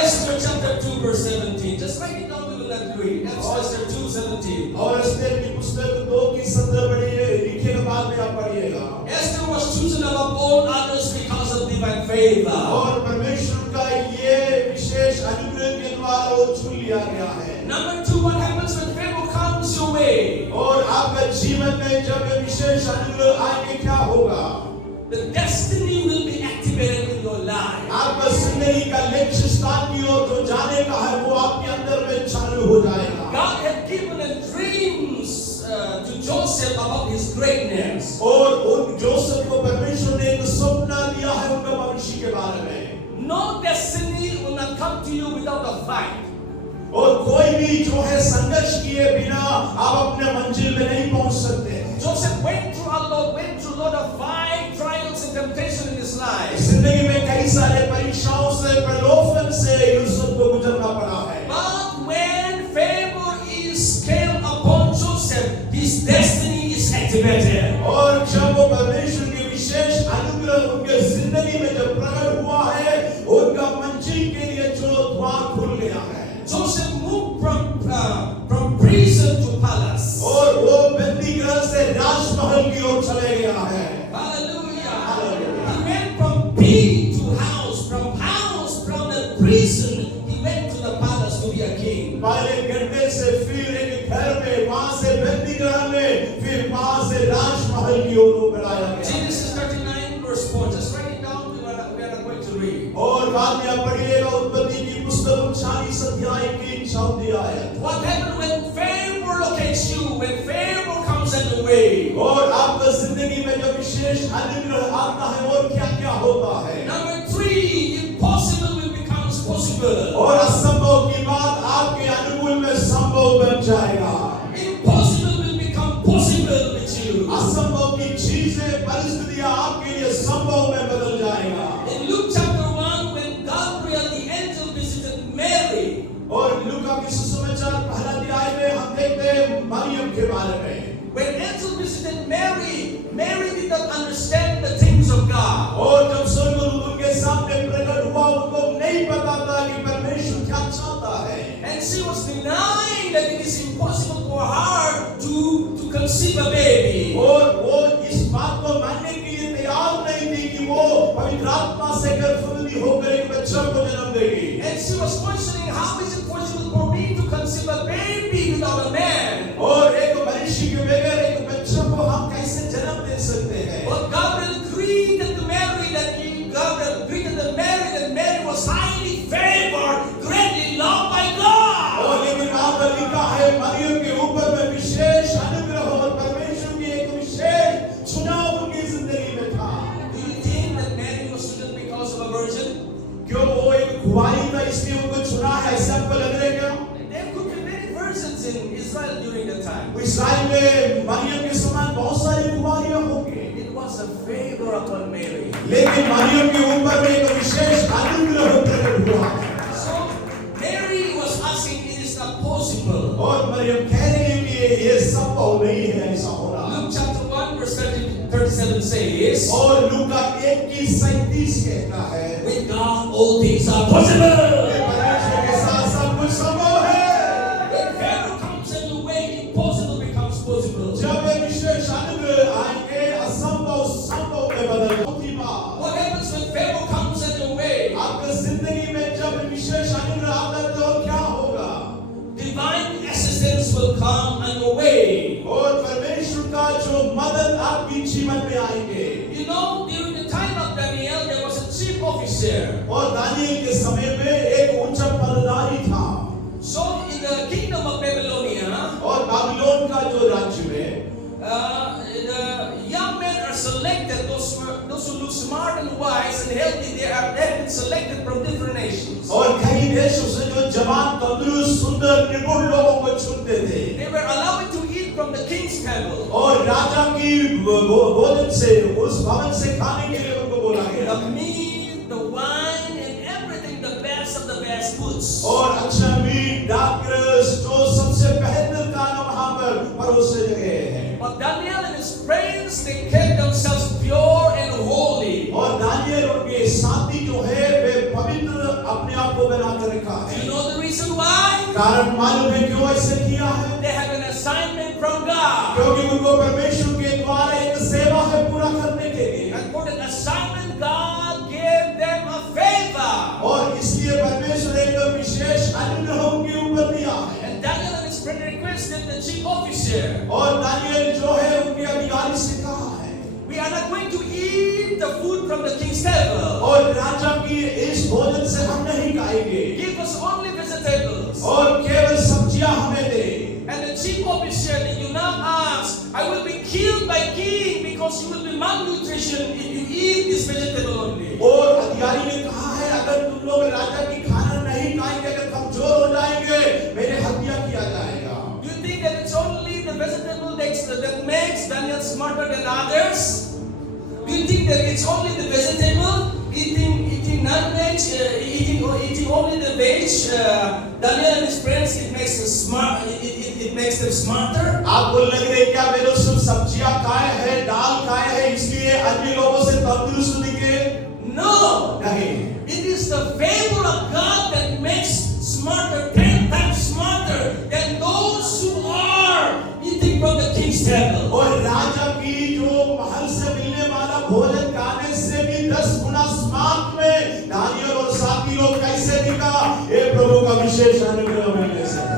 Esther chapter 2 verse 17. Just write it down, we will not read. Esther 2:17. और एस्तेर की पुस्तक 2 की 17 पढ़िए, लिखे के बाद में आप पढ़िएगा। Esther was chosen above all others because of divine favor. और परमेश्वर का ये विशेष अनुग्रह के द्वारा वो चुन लिया गया है। Number 2, what happens when favor comes your way? और आपका जीवन में जब ये विशेष अनुग्रह आएंगे क्या होगा? The destiny will be activated in your life. आपका जिंदगी का लक्ष्य स्थान की ओर जो जाने का है वो आपके अंदर में चालू हो जाएगा। God had given a dreams to Joseph about his greatness. और उन जोसेफ को परमेश्वर ने एक सपना दिया है उनके भविष्य के बारे में। No destiny will not come to you without a fight. और कोई भी जो है संघर्ष किए बिना आप अपने मंजिल में नहीं पहुंच सकते। Joseph went through a lot of fight, trials and temptation in his life. जिंदगी में कई सारे परीक्षाओं से, प्रलोभन से यूसुफ को गुजरना पड़ा है। But when favor is came upon Joseph, his destiny is activated. और जब वो परमेश्वर के विशेष अनुग्रह उनके जिंदगी में जब प्रकट हुआ है, उनका मंजिल के लिए जो द्वार खुल गया है। Joseph moved from prison to palace. और वो बंदी गृह से राजमहल की ओर चले गया है। Hallelujah. Hallelujah. He went from 14 आयत। What happens when favor locates you, when favor comes in the way? और आपका जिंदगी में जो विशेष अनुग्रह आता है और क्या-क्या होता है? Number 3, impossible will become possible. और असंभव की बात आपके अनुकूल में संभव बन जाएगा। Impossible will become possible with you. असंभव की चीजें परिस्थितियां आपके लिए संभव में बदल जाएगा। In Luke chapter 1, when Gabriel the angel visited Mary, और लूका की सुसमाचार पहला अध्याय में हम देखते हैं मरियम के बारे में। when angel visited Mary, Mary did not understand the things of God. और जब स्वर्गदूत उनके सामने प्रकट हुआ उनको नहीं पता था कि परमेश्वर क्या चाहता है। And she was denying that it is impossible for her to conceive a baby. और वो इस बात को मानने के लिए तैयार नहीं थी कि वो पवित्र आत्मा से गर्भवती होकर एक बच्चा को जन्म देगी। And she was questioning, how is it possible for me to conceive a baby without a man? और एक मनुष्य के बगैर एक बच्चा को हम कैसे जन्म दे सकते हैं? But Gabriel greeted Mary that Mary was highly favored, greatly loved by God. और लेकिन वहाँ पर लिखा है मरियम के ऊपर में विशेष अनुग्रह और परमेश्वर की एक विशेष चुनाव उनकी जिंदगी में था। Do you think that Mary was chosen because of a virgin? क्यों वो एक कुंवारी था इसलिए उनको चुना है ऐसा आपको लग रहा है क्या? There could be many virgins in Israel during that time. इस्राएल में मरियम के समान बहुत सारी कुंवारियां होंगी। It was a favor upon Mary. लेकिन मरियम के ऊपर में एक विशेष अनुग्रह प्रकट हुआ। So Mary was asking, it is not possible. और मरियम कह रही है कि ये संभव नहीं है ऐसा होना। Luke chapter 1 verse 37 says, और लूका 1:37 कहता है with God all things are possible. परमेश्वर के साथ सब कुछ संभव है। When favor comes in the way, impossible becomes possible. जब एक विशेष अनुग्रह आएंगे असंभव संभव में बदल जाएगा। What happens when favor comes in the way? आपकी जिंदगी में जब विशेष अनुग्रह आता है तो क्या होगा? Divine assistance will come on your way. और परमेश्वर का जो मदद आपकी जीवन में आएंगे। You know, during the time of Daniel, there was a chief officer. और दानियल के समय में एक उच्च पदधारी था। So in the kingdom of Babylonia, और बाबिलोन का जो राज्य में the young men are selected. Those who look smart and wise and healthy, they have been selected from different nations. और कई देशों से जो जवान तंदुरुस्त सुंदर निपुण लोगों को चुनते थे। They were allowed to eat from the king's table. और राजा की भोजन से उस भवन से खाने के लिए उनको बोला The गया। meat, the wine, and everything, the best of the best foods. और अच्छा मीट डाकरस जो सबसे बेहतर खाना वहाँ पर परोसे गए हैं। But Daniel and his friends, they kept themselves pure and holy. और दानियल उनके साथी जो है वे पवित्र अपने आप को बना कर रखा Do है। you know the reason why? कारण मालूम है क्यों ऐसे किया है? They have an assignment from God. क्योंकि उनको परमेश्वर के द्वारा एक सेवा है पूरा करने के लिए। And for that assignment, God gave them a favor. और इसलिए परमेश्वर एक विशेष अनुग्रह उनके ऊपर दिया है। And Daniel and his friend requested the chief officer, और दानियल जो है उनके अधिकारी से कहा है we are not going to eat the food from the king's table. और राजा की इस भोजन से हम नहीं खाएंगे Give us only vegetables. और केवल सब्जियां हमें दे। And the chief officer did you not ask, I will be killed by king because you will be malnutrition if you eat this vegetable only. और अधिकारी ने कहा है अगर तुम लोग राजा की खाना नहीं खाएंगे अगर कमजोर हो जाएंगे मेरे हत्या किया जाएगा। Do you think that it's only the vegetable that makes Daniel smarter than others? Do you think that it's only the vegetable eating non-veg, eating only the veg? Daniel and his friends, it makes them smart. It makes them smarter. आपको लग रहा है क्या वे लोग सिर्फ सब्जियां खाए हैं दाल खाए हैं इसलिए अन्य लोगों से तंदुरुस्त दिखे? No. नहीं। It is the favor of God that makes smarter, 10 times smarter than those who are eating from the king's table. और राजा की जो महल से मिलने वाला भोजन खाने से भी 10 गुना स्मार्ट में दानियल और साथी लोग कैसे दिखा ये प्रभु का विशेष अनुग्रह मिलने से।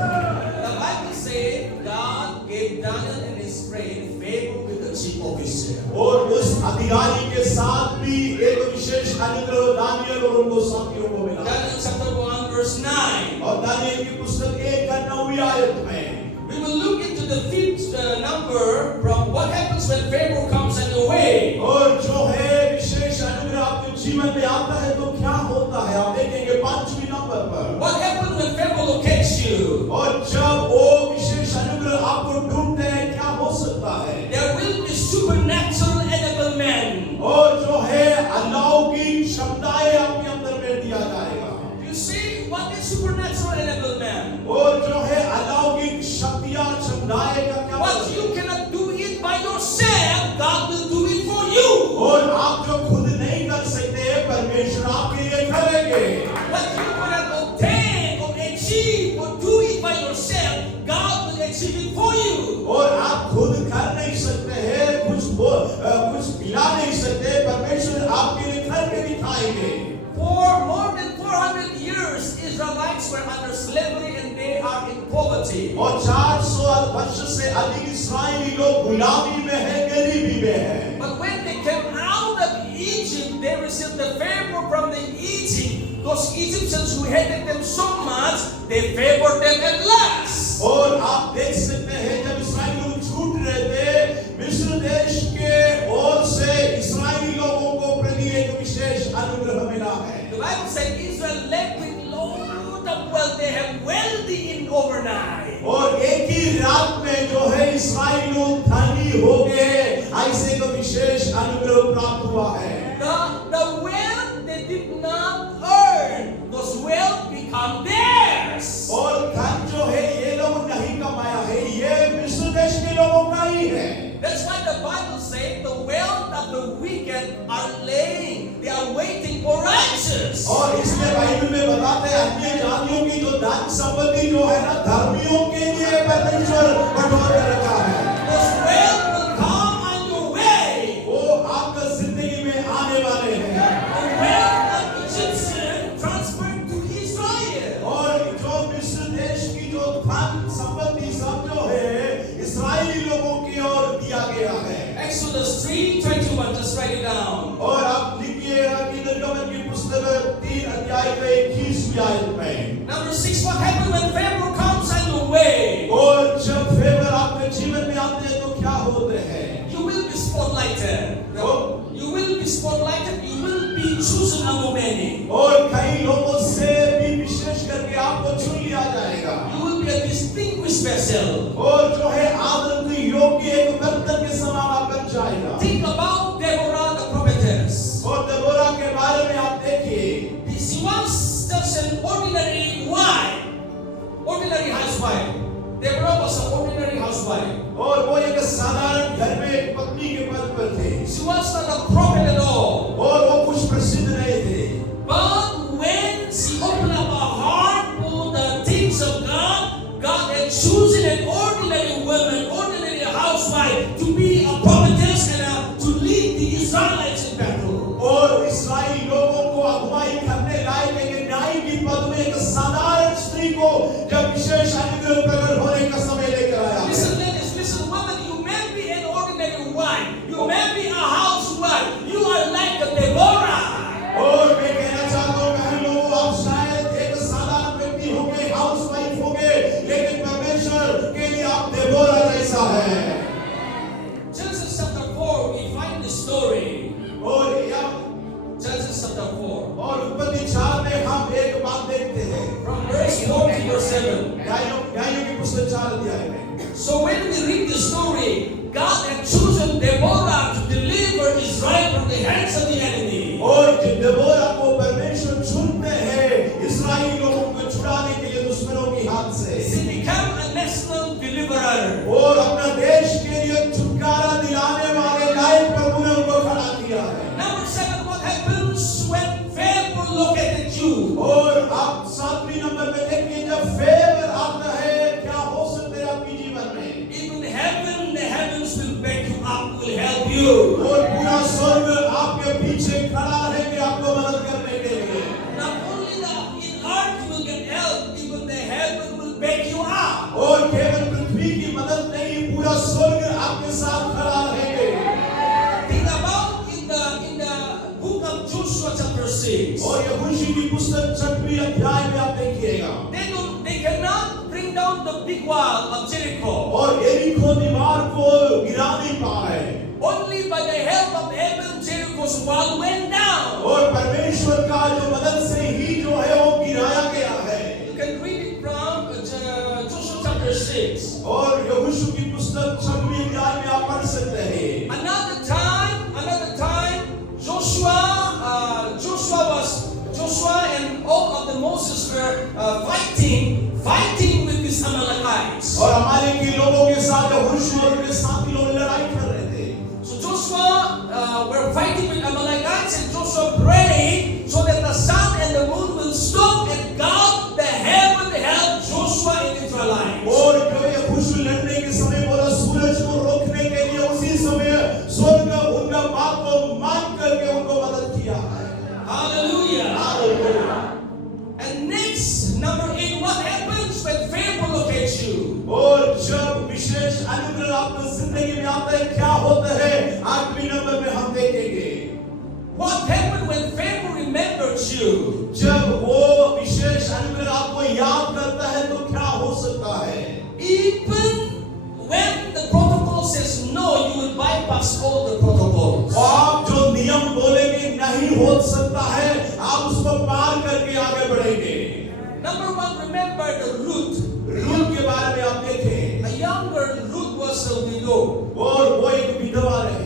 The Bible says God gave Daniel and his friend favor with the chief officer. और उस अधिकारी के साथ भी एक विशेष अनुग्रह दानियल और उनको साथियों को मिला। Daniel chapter 1 verse 9. और दानियेल की पुस्तक 1:9 आयत में We will look into the fifth number from what happens when favor comes on your way. और जो है विशेष अनुग्रह आपके जीवन में आता है तो क्या होता है, आप देखेंगे 5वें नंबर पर। What happens when favor locates you? और जब वो विशेष अनुग्रह आपको ढूंढते हैं क्या हो सकता है? There will be supernatural enablement. और जो है अलौकिक क्षमताएं आपके अंदर में दिया जाएगा। You see what is supernatural enablement? और जो है अलौकिक शक्तियां क्षमताएं का क्या What मतलब? you cannot do it by yourself, God will do it for you. और आप जो खुद नहीं कर सकते परमेश्वर आपके लिए करेंगे। What you cannot obtain or achieve or do it by yourself, God will achieve it for you. और आप खुद कर नहीं सकते हैं, कुछ मिला नहीं सकते, परमेश्वर आपके लिए करके दिखाएंगे। For more than 400 years, Israelites were under slavery and they are in poverty. और 400 वर्ष से अधिक इस्राएली लोग गुलामी में हैं, गरीबी में हैं। But when they came out of Egypt, they received the favor from the Egypt. Those Egyptians who hated them so much, they favored them at last. और आप देख सकते हैं जब इस्राएली लोग छूट रहे थे मिस्र देश के ओर से इस्राएली लोगों को प्रति एक विशेष अनुग्रह मिला है। The Bible says Israel left with load of wealth. They have wealthy in overnight. और एक ही रात में जो है इस्राएली लोग धनी हो गए, ऐसे को विशेष अनुग्रह प्राप्त हुआ है। The wealth they did not earn, those wealth become theirs. और धन जो है ये लोग नहीं कमाया है, ये मिस्र देश के लोगों का ही है। That's why the Bible says the wealth of the wicked are laying, they are waiting for righteous. और इसलिए बाइबल में बताते हैं अन्य जातियों की जो धन संपत्ति जो है ना धर्मियों के लिए परमेश्वर बटोर कर रखा है। Those wealth will come on your way. वो आपका जिंदगी में आने वाले हैं। The wealth of Egyptian transferred to Israel. और जो मिस्र देश की जो धन संपत्ति सब जो है इस्राएली लोगों की ओर दिया गया है। Exodus 3:21, just write it down. और आप लिखिएगा कि निर्गमन की पुस्तक 3:21 आयत में। Number 6, what happens when favor comes on your way? और जब फेवर आपके जीवन में आते हैं तो क्या होते हैं? You will be spotlighted. You will be spotlighted. You will be chosen among many. और कई लोगों से भी विशेष करके आपको चुन लिया जाएगा। You will be a distinguished vessel. और जो है आदर के योग्य एक बर्तन के समान आप बन जाएगा। Think about Deborah the prophetess. और देबोरा के बारे में आप देखिए। She was just an ordinary wife, ordinary housewife. Deborah was an ordinary housewife. और वो एक साधारण घर में एक पत्नी के पद पर थे। She was not a prophet at all. और वो कुछ प्रसिद्ध नहीं थे। But when she opened up her heart for the things of God, God had chosen an ordinary woman, ordinary housewife, to be a prophetess and to lead the Israelites in battle. और इस्राएली लोगों को अगुवाई करने लायक एक न्यायी की पद में एक साधारण स्त्री को जब विशेष अनुग्रह प्रकट होने का समय लेकर आया। Listen, ladies, listen, women, you may be an ordinary wife, you may be a housewife, you are like a Deborah. और मैं कहना चाहता हूँ बहन लोगों, आप शायद एक साधारण व्यक्ति होंगे, हाउसवाइफ होंगे, लेकिन परमेश्वर के लिए आप देबोरा जैसा है। Genesis chapter 4, we find the story. और या Genesis chapter 4. और उत्पत्ति 4 में हम एक बात देखते हैं। From verse 4 to verse 7. न्यायों की पुस्तक 4 अध्याय में। So when we read the story, God had chosen Deborah to deliver Israel from the hands of the enemy. और जब देबोरा को परमेश्वर चुनते हैं इस्राएली लोगों को छुड़ाने के लिए दुश्मनों की हाथ से। She became a national deliverer. और अपना देश के लिए छुटकारा दिलाने वाले लायक प्रभु ने उनको खड़ा किया है। Number 7, what happens when favor located you? और आप 7वें नंबर में देखिए जब फेवर आता है क्या हो सकता है आपके जीवन में? Even heaven, the heavens will back you up, will help you. और पूरा स्वर्ग आपके पीछे खड़ा रहेंगे आपको मदद करने के लिए। Not only that, in earth you will get help, even the heaven will back you up. और केवल पृथ्वी की मदद नहीं पूरा स्वर्ग आपके साथ खड़ा रहेंगे। Think about in the book of Joshua chapter 6. और यहोशू की पुस्तक 6वें अध्याय में आप देखिएगा। They do down the big wall of Jericho. और यरीको दीवार को गिरा नहीं पाए। Only by the help of heaven, Jericho's wall went down. और परमेश्वर का जो मदद से ही जो है वो गिराया गया है। You can read it from Joshua chapter 6. और यहोशू की पुस्तक 6वीं अध्याय में आप पढ़ सकते हैं। Another time, Joshua and all of the Moses were fighting with these Amalekites. और हमारे के लोगों के साथ यहोशू और उनके साथी लोग लड़ाई कर रहे थे। So Joshua were fighting with Amalekites, and Joshua prayed so that the sun and the moon will stop, and God the heaven helped Joshua and Israelites. और जो यहोशू लड़ने के समय बोला सूरज को रोकने के लिए उसी समय स्वर्ग उनका बात को मान करके उनको मदद किया है। Hallelujah. Hallelujah. And next, number 8, what happens when favor locates you? और जब विशेष अनुग्रह आपकी जिंदगी में आता है क्या होता है 8वें नंबर में हम देखेंगे। What happens when favor remembers you? जब वो विशेष अनुग्रह आपको याद करता है तो क्या हो सकता है? Even when the protocol says no, you will bypass all the protocols. आप जो नियम बोलेंगे नहीं हो सकता है आप उसको पार करके आगे बढ़ेंगे। Number 1, remember the Ruth. Ruth के बारे में आप देखें। A younger Ruth was a widow. और वो एक विधवा रही।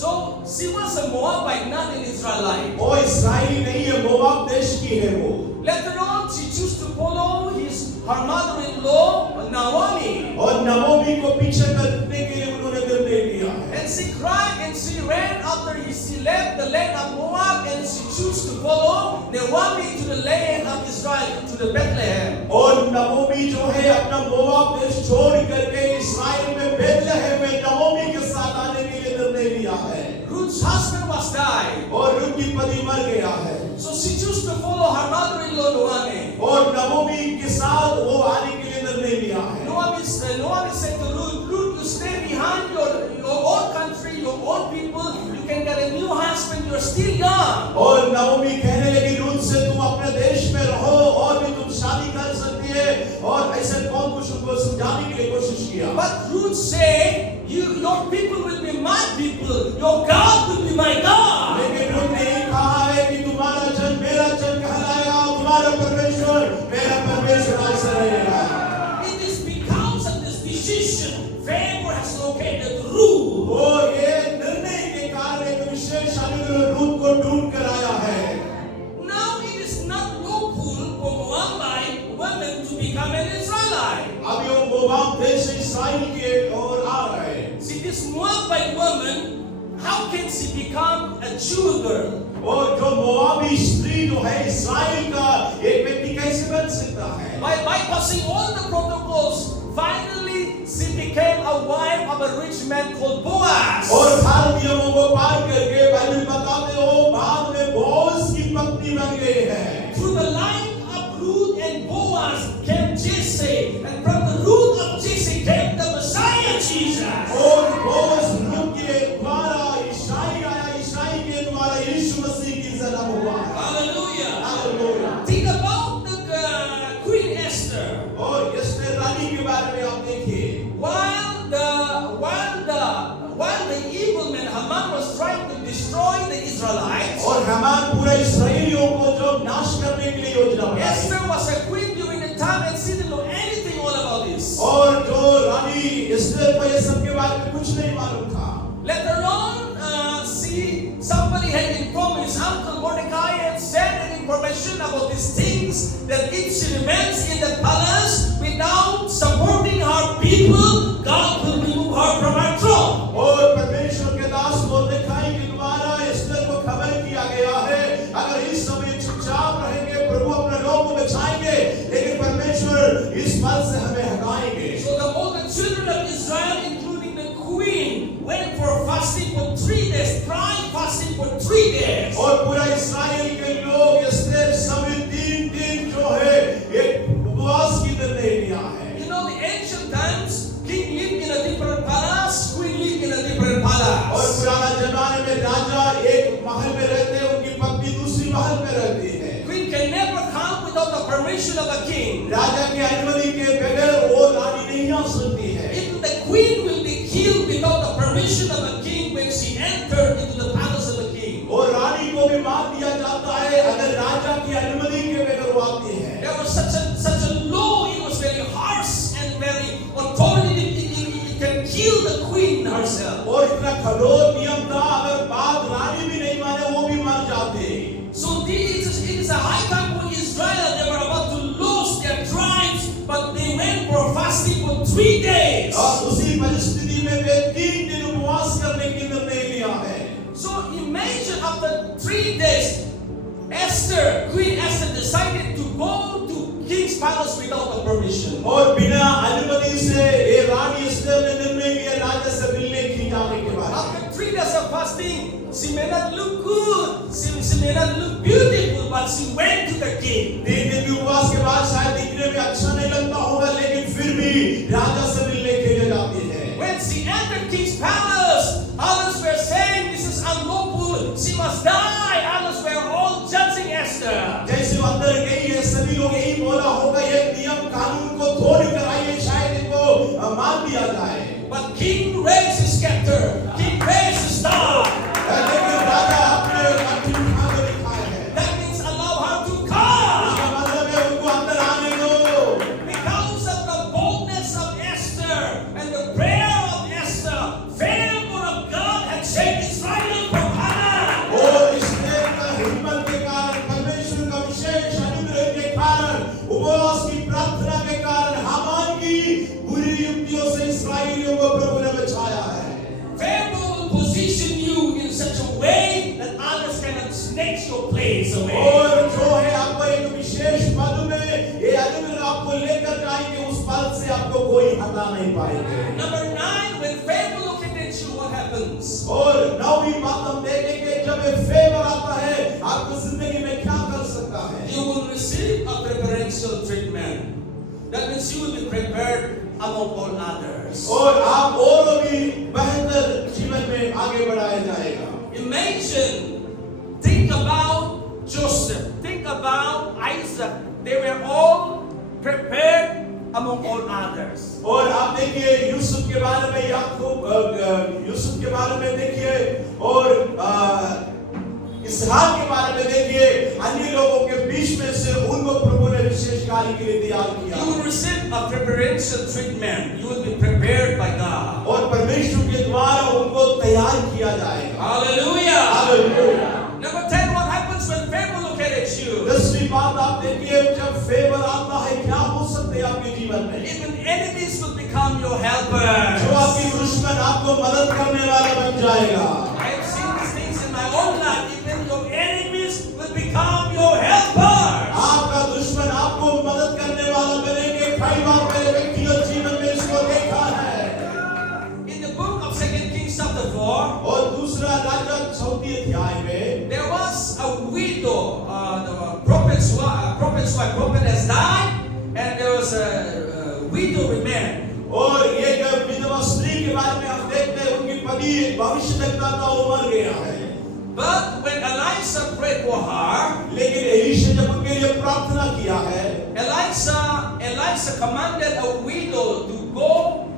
So she was a Moabite, not an Israelite. वो इस्राएली नहीं है, मोआब देश की है वो। Later on, she chose to follow her mother-in-law, Naomi. और नवोमी को पीछे करने के लिए उन्होंने निर्णय लिया है। And she cried and she ran after she left the land of Moab, and she chose to follow Naomi to the land of Israel, to the Bethlehem. और नवोमी जो है अपना मोआब देश छोड़ करके इस्राएल में बेथलेहम में नवोमी के साथ आने के लिए निर्णय लिया है। Ruth's husband was died. और रूत की पति मर गया है। So she chose to follow her mother-in-law, Naomi. और नवोमी के साथ वो आने के लिए निर्णय लिया है। Naomi said to Ruth, Ruth, you stay behind your own country, your own people. You can get a new husband. You're still young. और नवोमी कहने लगी रूत से तुम अपने देश में रहो और भी तुम शादी कर सकती है और ऐसे कौन कुछ उनको समझाने के लिए कोशिश किया। But Ruth said, your people will be my people. Your God will be my God. लेकिन रूत ने ये कहा है कि तुम्हारा जन मेरा जन कहलाएगा, तुम्हारा परमेश्वर मेरा परमेश्वर ऐसा रहेगा। It is because of this decision, favor has located Ruth. और ये निर्णय के कारण एक विशेष अनुग्रह रूत को ढूंढ कर आया है। Now it is not lawful for Moabite women to become an Israelite. अब ये मोआब देश इस्राएल की ओर आ रहा है। See, this Moabite woman, how can she become a Jew girl? और जो मोआबी स्त्री जो है इस्राएल का एक व्यक्ति कैसे बन सकता है? By bypassing all the protocols, finally she became a wife of a rich man called Boaz. और हर नियमों को पार करके बाइबल बताते हो बाद में बोअज की पत्नी बन गई है। Through the line of Ruth and Boaz came Jesse, and from the root of Jesse came the Messiah Jesus. और बोअज रूत के द्वारा ईसाई आया, ईसाई के द्वारा यीशु मसीह की जन्म हुआ। Hallelujah. Hallelujah. Think about the Queen Esther. और एस्तेर रानी के बारे में आप देखिए। While the evil man Haman was trying to destroy the Israelites, और हमान पूरे इस्राएलियों को जो नाश करने के लिए योजना बनाई। Esther was a queen during the time, and she didn't know anything all about this. और जो रानी एस्तेर को ये सब के बारे में कुछ नहीं मालूम था। Later on, somebody had informed his uncle Mordecai and sent an information about these things, that if she remains in the palace without supporting her people, God will remove her from her throne. और परमेश्वर के दास मोर्देखाई के द्वारा एस्तेर को खबर किया गया है, अगर इस समय चुपचाप रहेंगे प्रभु अपने लोगों को बचाएंगे, लेकिन परमेश्वर इस पद से हमें हटाएंगे। So all the children of Israel, including the queen, went for fasting for 3 days, trying fasting for 3 days. और पूरा इस्राएल के लोग एस्तेर सभी 3 दिन जो है एक उपवास की निर्णय लिया है। You know, the ancient times, king lived in a different palace, queen lived in a different palace. और पुराना जमाने में राजा एक महल में रहते हैं, उनकी पत्नी दूसरी महल में रहती है। Queen can never come without the permission of a king. राजा की अनुमति के बगैर वो बिना सुनती है। Even the queen will be killed without the permission of the king when she entered into the palace of the king. और रानी को भी मार दिया जाता है अगर राजा की अनुमति के बगैर वो आती है। There was such a law. It was very harsh and very authoritative. It can kill the queen herself. और इतना कठोर नियम था, अगर बात रानी भी नहीं माने वो भी मर जाते। So it is a high time for Israel. They were about to lose their tribes, but they went for fasting for 3 days. और उसी परिस्थिति में वे 3 दिन उपवास करने की निर्णय लिया है। So imagine after 3 days, Queen Esther decided to go to king's palace without the permission. और बिना अनुमति से ये रानी एस्टर ने निर्णय लिया राजा से मिलने की जाने के बाद। After 3 days of fasting, she may not look good, she may not look beautiful, but she went to the king. 3 दिन के उपवास के बाद शायद दिखने में अच्छा नहीं लगता होगा, लेकिन फिर भी राजा से मिलने के लिए जाती है। When she entered king's palace, others were saying this is unlawful, she must die. Others were all judging Esther. जैसे वो अंदर गई है सभी लोग यही बोला होगा ये नियम कानून को तोड़ कर आई है, शायद इनको मार दिया जाए। But king raised his scepter, king raised his staff. लेकिन राजा अपने लाठी उठा कर दिखाया है। That means allow her to come. इसका मतलब है उनको अंदर आने दो। Because of the boldness of Esther and the prayer of Esther, favor of God had saved Israel from Haman. और इसने हिम्मत के कारण, परमेश्वर का विशेष अनुग्रह के कारण, उपवास की प्रार्थना के कारण हामान की बुरी युक्तियों से इस्राएलियों को प्रभु ने बचाया है। Favor will position you in such a way that others cannot snatch your place away. और जो है आपको एक विशेष पद में ये अनुग्रह आपको लेकर जाएंगे, उस पद से आपको कोई हटा नहीं पाएंगे। Number 9, when favor locates you, what happens? और 9वीं बात हम देखेंगे, जब ये फेवर आता है आपको जिंदगी में क्या कर सकता है? You will receive a preferential treatment. That means you will be prepared among all others. और आप और भी बेहतर जीवन में आगे बढ़ाया जाएगा। Imagine, think about Joseph, think about Isaac. They were all prepared among all others. और आप देखिए यूसुफ के बारे में, यूसुफ के बारे में देखिए, और इसहाक के बारे में देखिए, अन्य लोगों के बीच में से उनको प्रभु ने विशेष कार्य के लिए तैयार किया। You will receive a preferential treatment. You will be prepared by God. और परमेश्वर के द्वारा उनको तैयार किया जाएगा। Hallelujah. Hallelujah. Number 10, what happens when favor locates you? 10वीं बात आप देखिए, जब फेवर आता है क्या हो सकते हैं आपके जीवन में? Even enemies will become your helpers. जो आपकी दुश्मन आपको मदद करने वाला बन जाएगा। I have seen these things in my own life. Even your enemies will become your helpers. आपका दुश्मन आपको मदद करने वाला बनेंगे। कई बार मेरे व्यक्तिगत जीवन में इसको देखा है। In the book of 2 Kings chapter 4, और दूसरा राजा 4 अध्याय में there was a widow. The prophet's wife has died, and there was a widow remained. और ये जब विधवा स्त्री के बारे में हम देखते हैं, उनकी पति भविष्यद्वक्ता था, वो मर गया है। But when Elisha prayed for her, लेकिन एलीशा जब उनके लिए प्रार्थना किया है, Elisha commanded a widow to go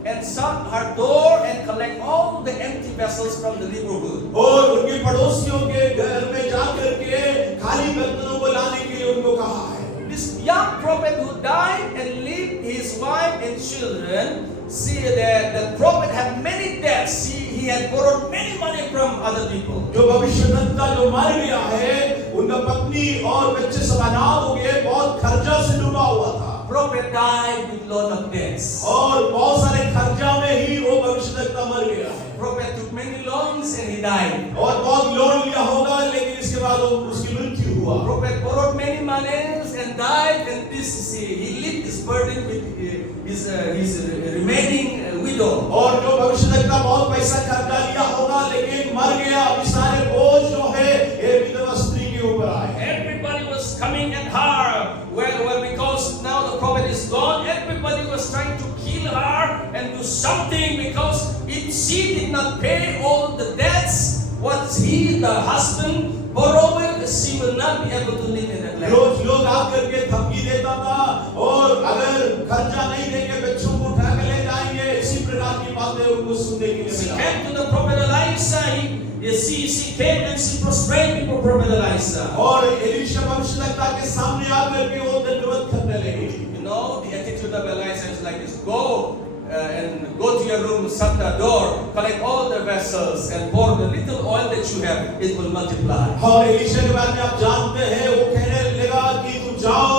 and shut her door and collect all the empty vessels from the neighborhood. और उनके पड़ोसियों के घर में जाकर के खाली बर्तनों को लाने के लिए उनको कहा है। This young prophet who died and left his wife and children, see that the prophet had many debts. He had borrowed many money from other people. जो भविष्यद्वक्ता जो मर गया है, उनका पत्नी और बच्चे सब अनाथ हो गए, बहुत खर्चा से डूबा हुआ था। Prophet died with load of debts. और बहुत सारे खर्चा में ही वो भविष्यद्वक्ता मर गया है। Prophet took many loans and he died. और बहुत लोन लिया होगा, लेकिन इसके बाद उसकी मृत्यु हुआ। Prophet borrowed many monies and died, and he lived his burden with his remaining widow. और जो भविष्यद्वक्ता बहुत पैसा खर्चा लिया होगा, लेकिन मर गया, अभी सारे बोझ जो है ये विधवा स्त्री के ऊपर आए। Everybody was coming at her. Well, because now the prophet is gone, everybody was trying to kill her and do something, because if she did not pay all the debts, what the husband borrowed, she will not be able to live in that land. लोग आकर के धमकी देता था, और अगर खर्चा नहीं देंगे बच्चों को उठा के ले जाए she came and she prostrated before Prophet Elisha. और एलीशा भविष्यद्वक्ता के सामने आकर के वो दंडवत करने लगी। You know, the attitude of Elisha is like this: go and go to your room, shut the door, collect all the vessels, and pour the little oil that you have. It will multiply. और एलीशा के बारे में आप जानते हैं, वो कहने लगा कि तुम जाओ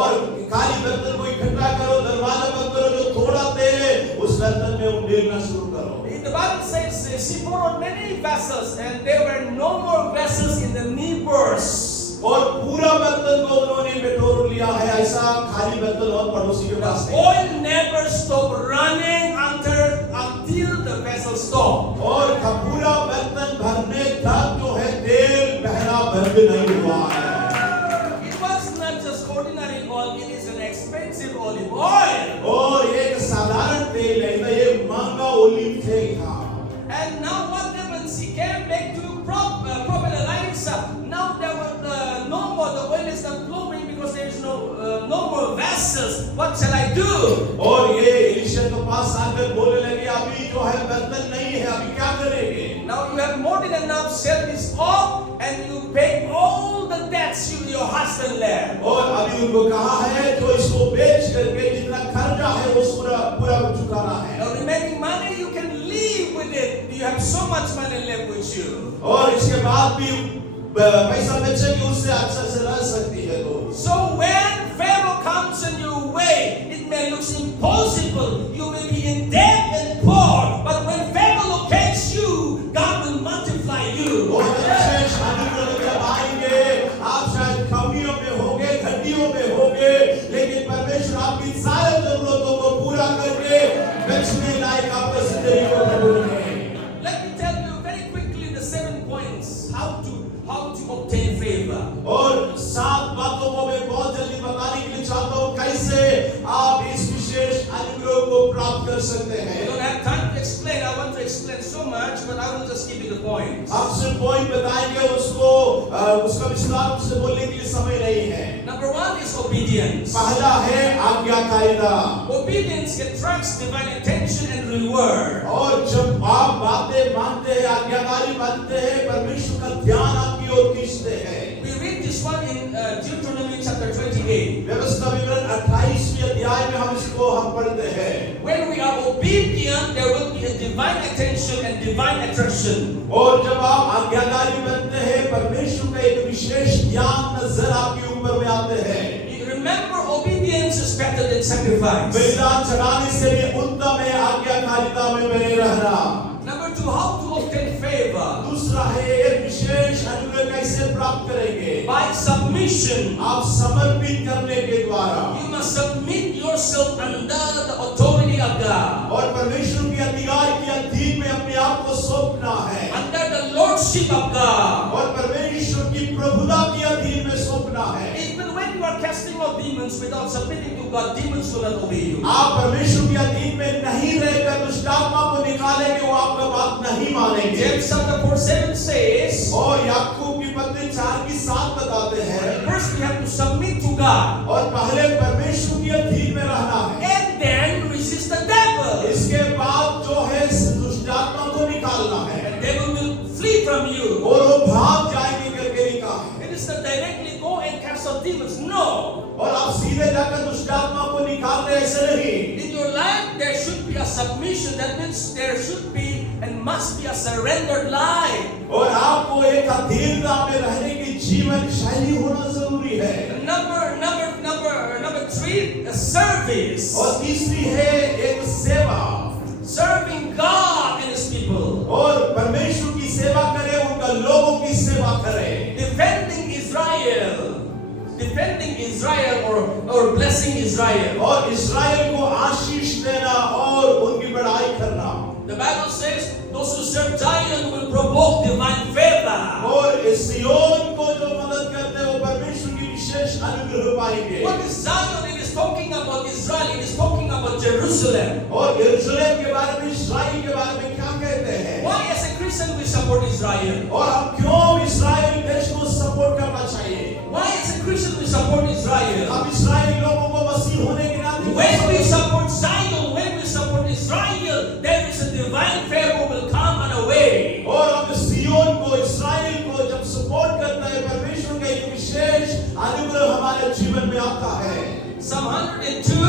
और खाली बर्तन को इकट्ठा करो, दरवाजा बंद करो, जो थोड़ा तेल है उस बर्तन में उंडेलना शुरू करो। The Bible says she poured many vessels, and there were no more vessels in the knee purse. और पूरा बर्तन को उन्होंने बटोर लिया है, ऐसा खाली बर्तन और पड़ोसी के पास The नहीं। oil never stopped running until the vessel stopped. और पूरा बर्तन भरने तक जो है तेल बहना बंद नहीं हुआ है। It was not just ordinary oil; it is an expensive olive oil. और एक साधारण तेल नहीं था, ये महंगा ओलिव तेल था। And now what happened? She came back to Prophet Elisha. Now there was no more. The oil is not flowing because there is no more vessels. What shall I do? और ये एलीशा के पास आकर बोलने लगे, अभी जो है बर्तन नहीं है, अभी क्या करेंगे? Now you have more than enough. Sell this off and you pay all the debts your husband left. और अभी उनको कहा है जो इसको बेच करके जितना खर्चा है वो पूरा चुकाना है। Now remaining money you can live with it. You have so much money left with you. और इसके बाद भी पैसा बचे कि उससे अच्छा से रह सकती है तो। So when Pharaoh comes in your way, it may look impossible. You may be in debt and poor, but when Pharaoh locates you, God will multiply you. और विशेष अनुग्रह जब आएंगे, आप शायद कमियों में होंगे, घटियों में होंगे, लेकिन परमेश्वर आपकी सारी जरूरतों को पूरा करके बचने लायक आपको जिंदगी को बढ़ाएंगे। Let me tell you very quickly the 7 points how to obtain favor. और 7 बातों को मैं बहुत जल्दी बताने के लिए चाहता हूँ, कैसे आप इस विशेष अनुग्रह को प्राप्त कर सकते I हैं। don't have time to explain. I want to explain so much, but I will just give you the points. आप सिर्फ पॉइंट बताएंगे, उसका विस्तार से बोलने के लिए समय नहीं है। Number 1 is obedience. पहला है आज्ञाकारिता। Obedience attracts divine attention and reward. और जब आप बातें मानते हैं, आज्ञाकारी बनते हैं, परमेश्वर का ध्यान आपकी ओर खींचते हैं। We read this one in Deuteronomy chapter 28. व्यवस्था विवरण 28वें अध्याय में हम इसको पढ़ते हैं। When we are obedient, there will be a divine attention and divine attraction. और जब आप आज्ञाकारी बनते हैं, परमेश्वर का एक विशेष ध्यान नजर आपके ऊपर में आते हैं। Remember, obedience is better than sacrifice. बलिदान चढ़ाने से भी उत्तम है आज्ञाकारिता में बने रहना। Number 2, how to obtain favor. दूसरा है एक विशेष अनुग्रह कैसे प्राप्त करेंगे? By submission. आप समर्पित करने के द्वारा। You must submit yourself under the authority of God. और परमेश्वर के अधिकार के अधीन में अपने आप को सौंपना है। Under the lordship of God. और परमेश्वर की प्रभुता के अधीन में सौंपना है। Even when you are casting out demons without submitting to God, demons will not obey you. आप परमेश्वर के अधीन में नहीं रहकर दुष्ट आत्मा को निकालेंगे, वो आपका बात नहीं मानेंगे। James chapter 4:7 says, और याकूब की पत्री 4:7 बताते हैं, first we have to submit to God. और पहले परमेश्वर के अधीन में रहना है। And then resist the devil. इसके बाद जो है दुष्ट आत्मा को निकालना है। And devil will flee from you. और वो भाग जाएंगे करके लिखा है। It is not directly go and cast out demons. No. और आप सीधे जाकर दुष्ट आत्मा को निकाल रहे ऐसे नहीं। In your life there should be a submission. That means there should be and must be a surrendered life. और आपको एक अधीनता में रहने की जीवन शैली होना जरूरी है। Number 3, a service. और तीसरी है एक सेवा। Serving God and His people. और परमेश्वर की सेवा करें, उनका लोगों की सेवा करें। Defending Israel or blessing Israel. और इस्राएल को आशीष देना और उनकी बड़ाई करना। The Bible says those who serve Zion will provoke divine favor. और सिय्योन को जो मदद करते हैं वो परमेश्वर की विशेष अनुग्रह पाएंगे। What is Zion? It is talking about Israel. It is talking about Jerusalem. और यरूशलेम के बारे में, इस्राएल के बारे में क्या कहते हैं? Why as a Christian we support Israel? और हम क्यों इस्राएल देश को सपोर्ट करना चाहिए? Why as a Christian we support Israel? हम इस्राएली लोगों को मसीह होने के नाते When we support Zion, when we support Israel, there is a divine favor will come on a way. और हम सिय्योन को एक विशेष अनुग्रह हमारे जीवन में आता है। Psalm 102,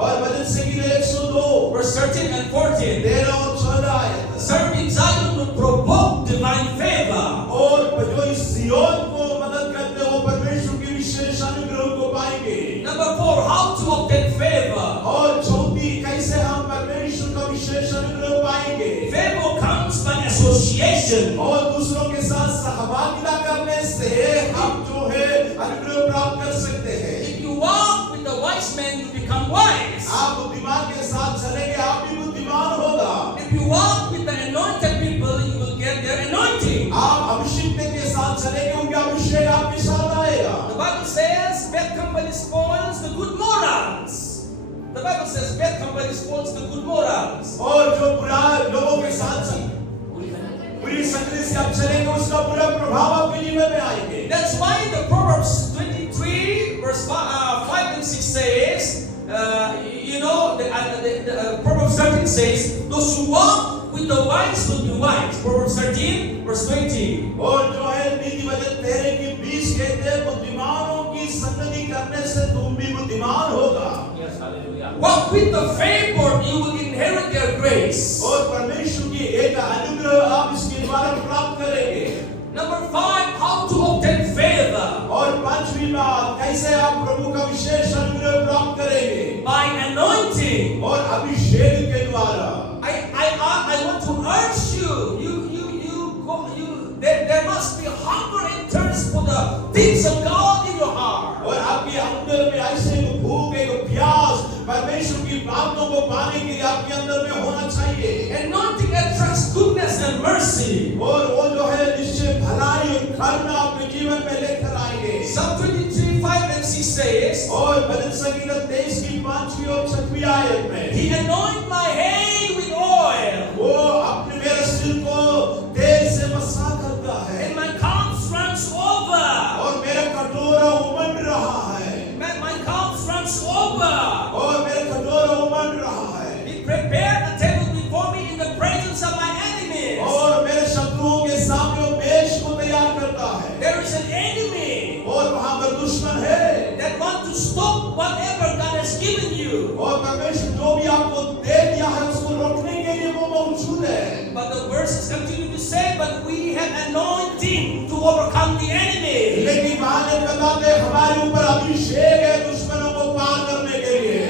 और भजन संगीत 102 verse 13 and 14. 13 और 14 आयत। Serving Zion will provoke divine favor. और जो इस सिय्योन को मदद करते हैं वो परमेश्वर की विशेष अनुग्रह को पाएंगे। Number 4, how to obtain favor. और चौथी, कैसे हम परमेश्वर का विशेष अनुग्रह पाएंगे। Favor comes by association. और दूसरों के साथ सहभागिता करने से हम जो है अनुग्रह प्राप्त कर सकते हैं। If you walk with the wise man, you become wise. आप बुद्धिमान के साथ चलेंगे, आप भी बुद्धिमान होगा। If you walk with the anointed people, you will get their anointing. आप अभिषिक्त के साथ चलेंगे, उनका अभिषेक आपके साथ आएगा। The Bible says bad company spoils the good morals. The Bible says bad company spoils the good morals. और जो बुरा लोगों के साथ बुरी संगति से आप चलेंगे, उसका बुरा प्रभाव आपके जीवन में आएंगे। That's why the Proverbs 23 verse 5 and 6 says, Proverbs 13 says, those who walk with the wise will be wise. Proverbs 13 verse 20. और जो है नीति वचन 13 की 20 कहते हैं, बुद्धिमानों की संगति करने से तुम भी बुद्धिमान होगा। Walk with the favor, you will inherit their grace. और परमेश्वर की एक अनुग्रह आप इसके द्वारा प्राप्त करेंगे। Number 5, how to obtain favor. और पांचवी बात, कैसे आप प्रभु का विशेष अनुग्रह प्राप्त करेंगे। By anointing. और अभिषेक के द्वारा। I want to urge there must be hunger and thirst for the things of God in your heart. और आपके अंदर में ऐसे एक भूख, एक प्यास परमेश्वर की बातों को पाने के लिए आपके अंदर में होना चाहिए। Anointing attracts goodness and mercy. और वो जो है निश्चय भलाई और करुणा आपके जीवन में लेकर आएंगे। Psalm 23, 5 and 6 says, और भजन संगीत 23 की 5वीं और 6वीं आयत में, He anoint my head with oil. वो अपने मेरे सिर को तेल से मसा करता है। And my cup runs over. और मेरा कटोरा उमड़ रहा है। My cup runs over. और मेरा कटोरा उमड़ रहा है। He prepared a table before me in the presence of my enemies. और मेरे शत्रुओं के सामने वो मेज को तैयार करता है। There is an enemy और वहाँ पर दुश्मन है that want to stop whatever God has given you. और परमेश्वर जो भी आपको दे दिया है उसको रोकने के लिए वो मौजूद है। But the verses continue to say, but we have anointing to overcome the enemy. लेकिन वहाँ बताते हमारे ऊपर अभिषेक है दुश्मनों को पार करने के लिए।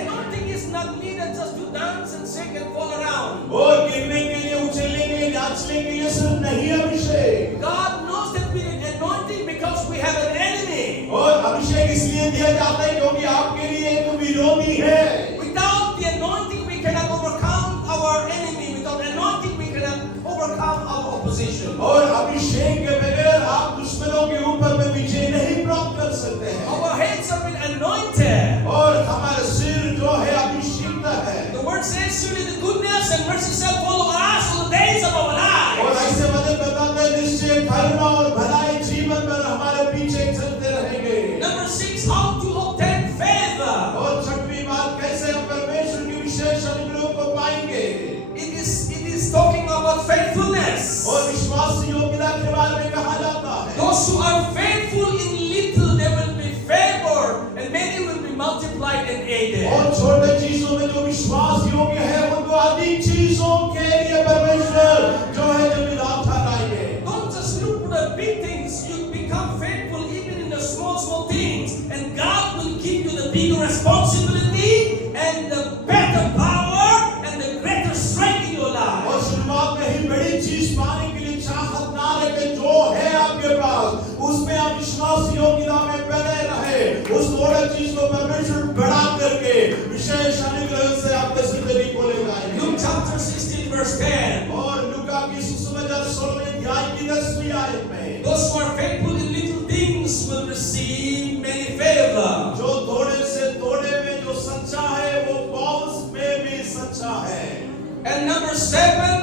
Anointing is not needed just to dance and sing and fall around. और गिरने के लिए, उछलने के लिए, नाचने के लिए सिर्फ नहीं अभिषेक। God knows that we need anointing because we have an enemy. और अभिषेक इसलिए दिया जाता है क्योंकि आपके लिए एक विरोधी है। Without the anointing, we cannot overcome our enemy. Without anointing, we cannot overcome our opposition. और अभिषेक के बगैर आप दुश्मनों के ऊपर में विजय नहीं प्राप्त कर सकते हैं। Our heads have been anointed. और हमारा सिर जो है अभिषिक्त है। The word says, surely the goodness and mercy shall follow us all the days of our lives. और ऐसे वचन बताते हैं निश्चय करुणा और भलाई जीवन में हमारे पीछे चलते रहेंगे। Number 6, how to obtain favor. और छठवीं बात, कैसे हम परमेश्वर की विशेष अनुग्रह को पाएंगे। It is talking about faithfulness. और विश्वास योग्यता के बारे में कहा जाता है। Those who are faithful in little, they will be favored, and many will be multiplied and aided. और छोटे चीजों में जो विश्वास योग्य है उनको अधिक चीजों के लिए परमेश्वर जो है जिम्मेदार ठहराएंगे। Don't just look for the big things. You become faithful even in the small things, and God will give you the bigger responsibility and the better power and the greater strength in your life. और शुरुआत में ही बड़ी चीज पाने के लिए चाहत ना रखें, जो है आपके पास उसमें आप विश्वास योग्यता में बने रहे। उस थोड़े चीज को परमेश्वर बढ़ा करके विशेष अनुग्रह से आपके जिंदगी को ले जाएंगे। Luke chapter 16 verse 10. और लूका की सुसमाचार 16वें अध्याय की 10वीं आयत में, Those who are faithful in little things will receive many favor. जो थोड़े से थोड़े में जो सच्चा है वो बहुत में भी सच्चा है। And number 7,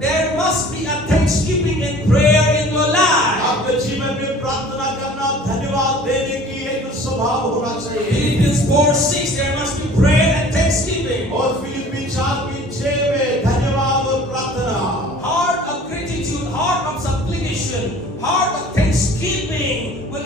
there must be a thanksgiving and prayer in your life. आपके जीवन में प्रार्थना करना, धन्यवाद देने की एक स्वभाव होना चाहिए। Philippians 4:6, there must be prayer and thanksgiving. और फिलिप्पी 4:6 में धन्यवाद और प्रार्थना। Heart of gratitude, heart of supplication, heart of thanksgiving will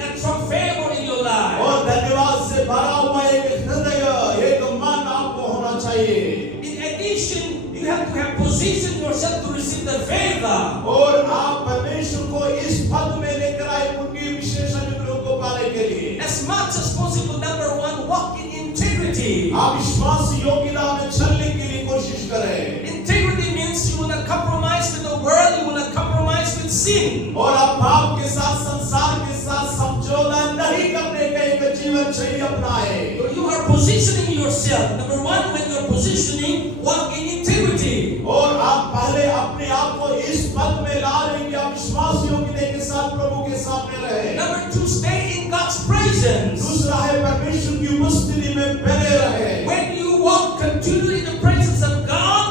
as much as possible, number one, walk in integrity. आप विश्वास योग्यता में चलने के लिए कोशिश करें। Integrity means you will not compromise with the world, you will not compromise with sin. और आप पाप के साथ संसार के साथ समझौता नहीं करने का एक जीवन शैली अपनाएं। So you are positioning yourself. Number one, when you are positioning, walk in integrity. और आप पहले अपने आप को इस पद में ला रहे हैं कि आप विश्वास योग्यता के साथ प्रभु के सामने रहे। Number two, stay in God's presence. दूसरा है परमेश्वर की उपस्थिति में बने रहे। When you walk continually in the presence of God,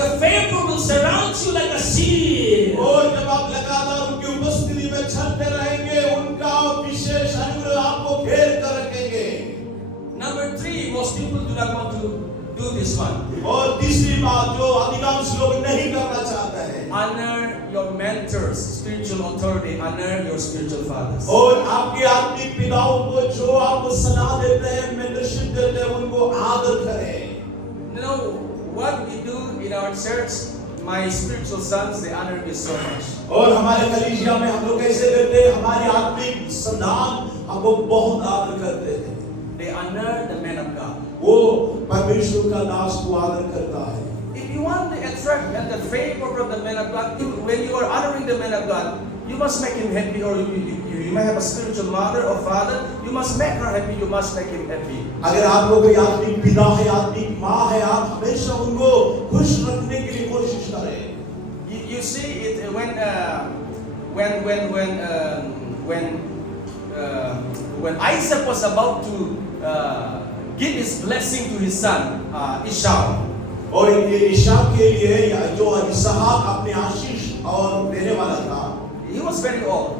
the favor will surround you like a shield. और जब आप लगातार उनकी उपस्थिति में चलते रहेंगे, उनका विशेष अनुग्रह आपको घेर कर रखेंगे। Number three, most people do not want to do this one. और तीसरी बात जो अधिकांश लोग नहीं करना चाहते हैं, Honor your mentors, spiritual authority. Honor your spiritual fathers. और आपके आत्मिक पिताओं को जो आपको सलाह देते हैं, मेंटरशिप देते हैं, उनको आदर करें। You know what we do in our church? My spiritual sons, they honor me so much. और हमारे कलीसिया में हम लोग कैसे करते हैं? हमारी आत्मिक संतान हमको बहुत आदर करते हैं। They honor the man of God. वो परमेश्वर का दास को आदर करता है। If you want the attract and the favor of the man of God, when you are honoring the man of God, you must make him happy, or you may have a spiritual mother or father. You must make her happy. You must make him happy. अगर आपको कोई आत्मिक पिता है, आत्मिक माँ है, आप हमेशा उनको खुश रखने के लिए कोशिश करें। You see it when Isaac was about to give his blessing to his son Esau. और ईशाक के लिए जो इसहाक अपने आशीष और देने वाला था, He was very old.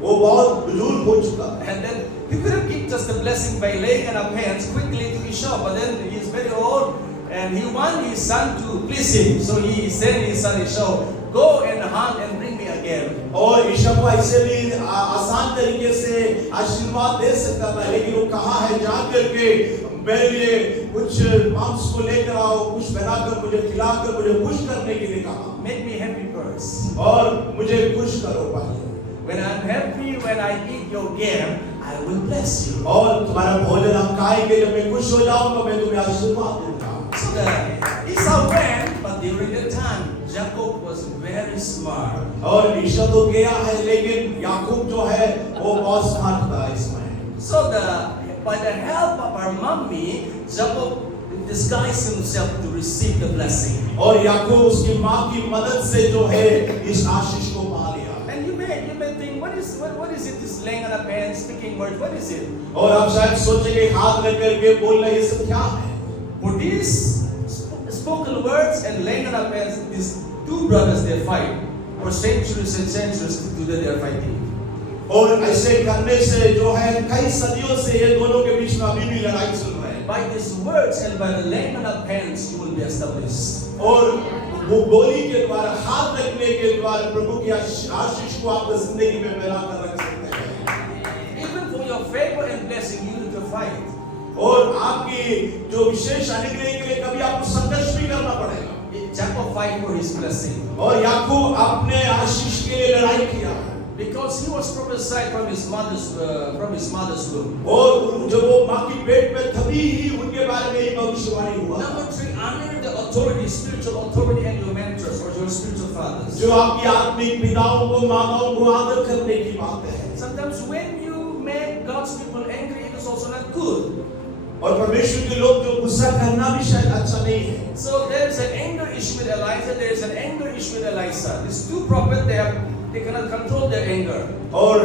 वो बहुत बुजुर्ग हो चुका है। And then he could have given just the blessing by laying on of hands quickly to Esau, but then he is very old and he wanted his son to please him. So he sent his son Esau, go and hunt and bring me again. और ईशा को ऐसे भी आसान तरीके से आशीर्वाद दे सकता था, लेकिन वो कहा है जान करके मेरे लिए कुछ मांस को लेकर आओ, कुछ बनाकर मुझे खिलाकर मुझे खुश करने के लिए कहा। Make me happy first. और मुझे खुश करो पहले। When I'm happy, when I eat your game, I will bless you. और तुम्हारा भोजन हम खाएंगे, जब मैं खुश हो जाऊंगा मैं तुम्हें आशीर्वाद दूंगा। So that Esau went, but during the time, Jacob was very smart. और ईशा तो गया है, लेकिन याकूब जो है वो बहुत स्मार्ट था इसमें। So by the help of our mommy, Jacob disguised himself to receive the blessing. और याकूब उसकी माँ की मदद से जो है इस आशीष को पा लिया। And you may think, what is it? This laying on a pen, speaking words. What is it? और आप शायद सोचेंगे हाथ रख करके बोलना ये सब क्या है? For these spoken words and laying on a pen, these two brothers they fight. For centuries and centuries today they are fighting. और ऐसे करने से जो है कई सदियों से ये दोनों के बीच में अभी भी लड़ाई चल रही है। By these words and by the laying on of hands, you will be established. और वो बोली के द्वारा, हाथ रखने के द्वारा प्रभु की आशीष को आप जिंदगी में मिला कर रख सकते हैं। Even for your favor and blessing, you need to fight. और आपकी जो विशेष अनुग्रह के लिए कभी आपको संघर्ष भी करना पड़ेगा। Jacob fight for his blessing. और याकूब अपने आशीष के लिए लड़ाई किया। Because he was prophesied from his mother's womb. और जब वो माँ की पेट में तभी ही उनके बारे में भविष्यवाणी हुआ। Number three, honor the authority, spiritual authority, and your mentors or your spiritual fathers. जो आपकी आत्मिक पिताओं को, माताओं को आदर करने की बात है। Sometimes when you make God's people angry, it is also not good. और परमेश्वर के लोग जो गुस्सा करना भी शायद अच्छा नहीं है। So there is an anger issue with Elijah. There is an anger issue with Elisha. These two prophets, they cannot control their anger. और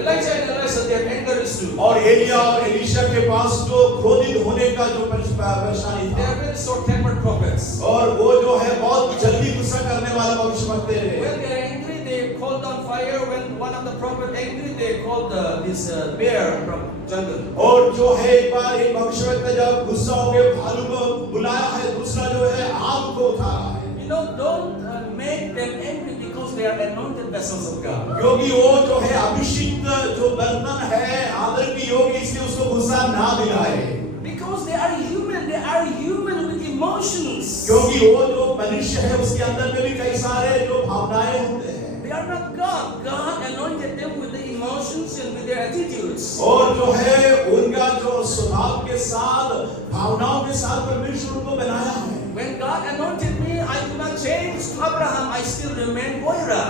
Elijah and Elisha, they have anger issue. और एलिया और एलीशा के पास जो क्रोधित होने का जो परेशानी They था। are very short-tempered prophets. और वो जो है बहुत जल्दी गुस्सा करने वाला भविष्यवक्ता है। When they are angry, they call down fire. When one of the prophets angry, they call this bear from jungle. और जो है एक बार एक भविष्यवक्ता जब गुस्सा हो गया भालू को बुलाया है, दूसरा जो है आग को उठा रहा है। You know, don't make them angry because they are anointed vessels of God. क्योंकि वो जो है अभिषिक्त जो बर्तन है आदर की योग्य, इसलिए उसको गुस्सा ना दिलाए। Because they are human with emotions. क्योंकि वो जो मनुष्य है उसके अंदर में भी कई सारे जो भावनाएं होते हैं। They are not God. God anointed them with the emotions and with their attitudes. और जो है उनका जो स्वभाव के साथ भावनाओं के साथ परमेश्वर उनको बनाया है। When God anointed me, I do not change to Abraham. I still remain Moira.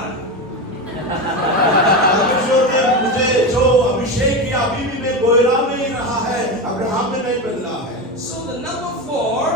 परमेश्वर ने मुझे जो अभिषेक किया अभी भी मैं गोयरा में ही रहा है, अब्राहम में नहीं बदला है। So the number 4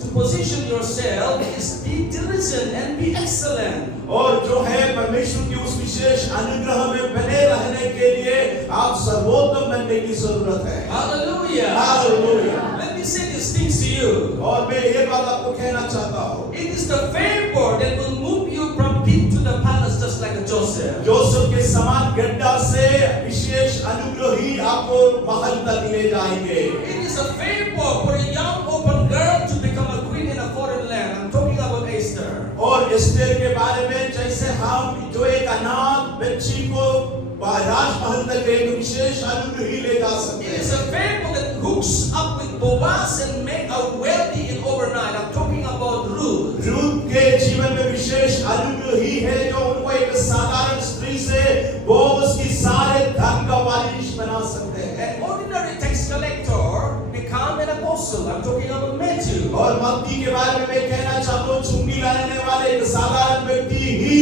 to position yourself is be diligent and be excellent. और जो है परमेश्वर की उस विशेष अनुग्रह में बने रहने के लिए आप सर्वोत्तम बनने की जरूरत है। Hallelujah. Hallelujah. Let me say these things to you. और मैं ये बात आपको कहना चाहता हूँ। It is the favor that will move you from pit to the palace, just like a Joseph. Joseph के समान गड्ढा से विशेष अनुग्रह ही आपको महल तक ले जाएंगे। It is a favor for a young open girl to become a queen in a foreign land. I'm talking about Esther. और एस्तेर के बारे में जैसे हम जो एक अनाथ बच्ची को राजमहल तक एक विशेष अनुग्रह ही ले जा सकते It हैं। is a favor that hooks up with Boaz and make her wealthy in overnight. I'm talking about Ruth. Ruth के जीवन में विशेष अनुग्रह ही है जो उनको एक साधारण स्त्री से वो उसकी सारे धन का वारिस बना सकते हैं। An ordinary tax collector become an apostle. I'm talking about Matthew. और मत्ती के बारे में मैं कहना चाहता हूँ चुंगी लाने वाले एक साधारण व्यक्ति ही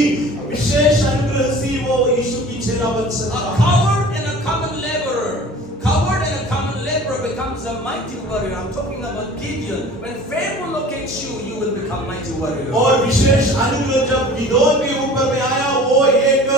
विशेष अनुग्रह से वो यीशु की चेला बन सकता A है। coward and a common laborer. Coward and a common laborer becomes a mighty warrior. I'm talking about Gideon. When Pharaoh locates you, you will become mighty warrior. और विशेष अनुग्रह जब गिदोन के ऊपर में आया वो एक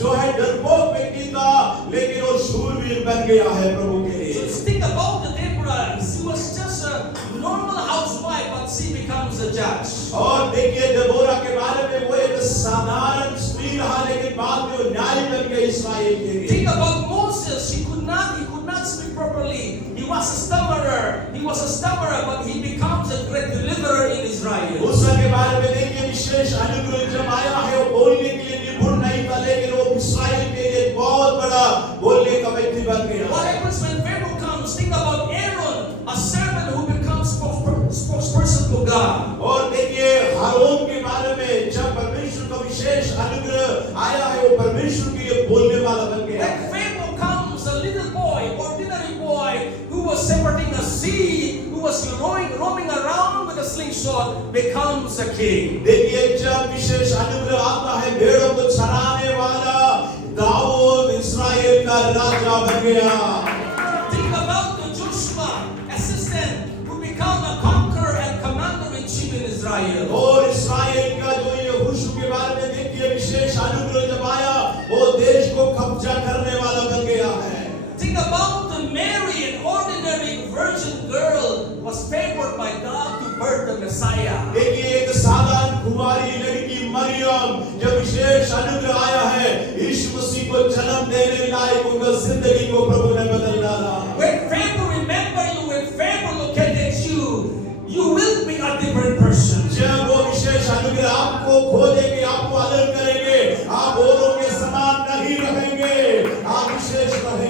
जो है डरपोक व्यक्ति था लेकिन वो शूरवीर बन गया है प्रभु के लिए। So just think about the Deborah. She was just a normal housewife, but she becomes a judge. और देखिए देबोरा के बारे में वो एक साधारण स्त्री रहा लेकिन बाद में वो न्याय बन गई इस्राएल के लिए। Think about Moses. He could not speak properly. He was a stammerer, but he becomes a great deliverer in Israel. मूसा के बारे में देखिए विशेष अनुग्रह जब आया है वो बोलने के लिए निपुण नहीं था लेकिन वो इस्राएल के लिए बहुत बड़ा बोलने का व्यक्ति बन गया। What happens when Pharaoh comes? Think about Aaron, a servant who becomes spokesperson for God. और देखिए हारून के बारे में जब परमेश्वर का विशेष अनुग्रह आया है वो परमेश्वर के लिए बोलने वाला बन गया। When Pharaoh comes, a little boy, ordinary boy, who was shepherding a sheep, who was roaming around with a slingshot, becomes a king. देखिए जब विशेष अनुग्रह आता है भेड़ों को चराने वाला दाऊद इस्राएल का राजा बन गया। Think about the Joshua, assistant, who become a conqueror and commander-in-chief in Israel. और इस्राएल का जो ये यहोशू के बारे में देखिए विशेष अनुग्रह जब आया वो देश को कब्जा करने वाला बन गया है। Think about the Mary, an ordinary virgin girl, was favored by God to birth the Messiah. देखिए एक साधारण कुंवारी लड़की मरियम जब विशेष अनुग्रह आया है यीशु मसीह को जन्म देने लायक उनका जिंदगी को प्रभु ने बदल डाला। When favor remember you, when favor located you, you will be a different person. जब वो विशेष अनुग्रह आपको खोजेंगे आपको अलग करेंगे आप औरों के समान नहीं रहेंगे आप विशेष रहेंगे।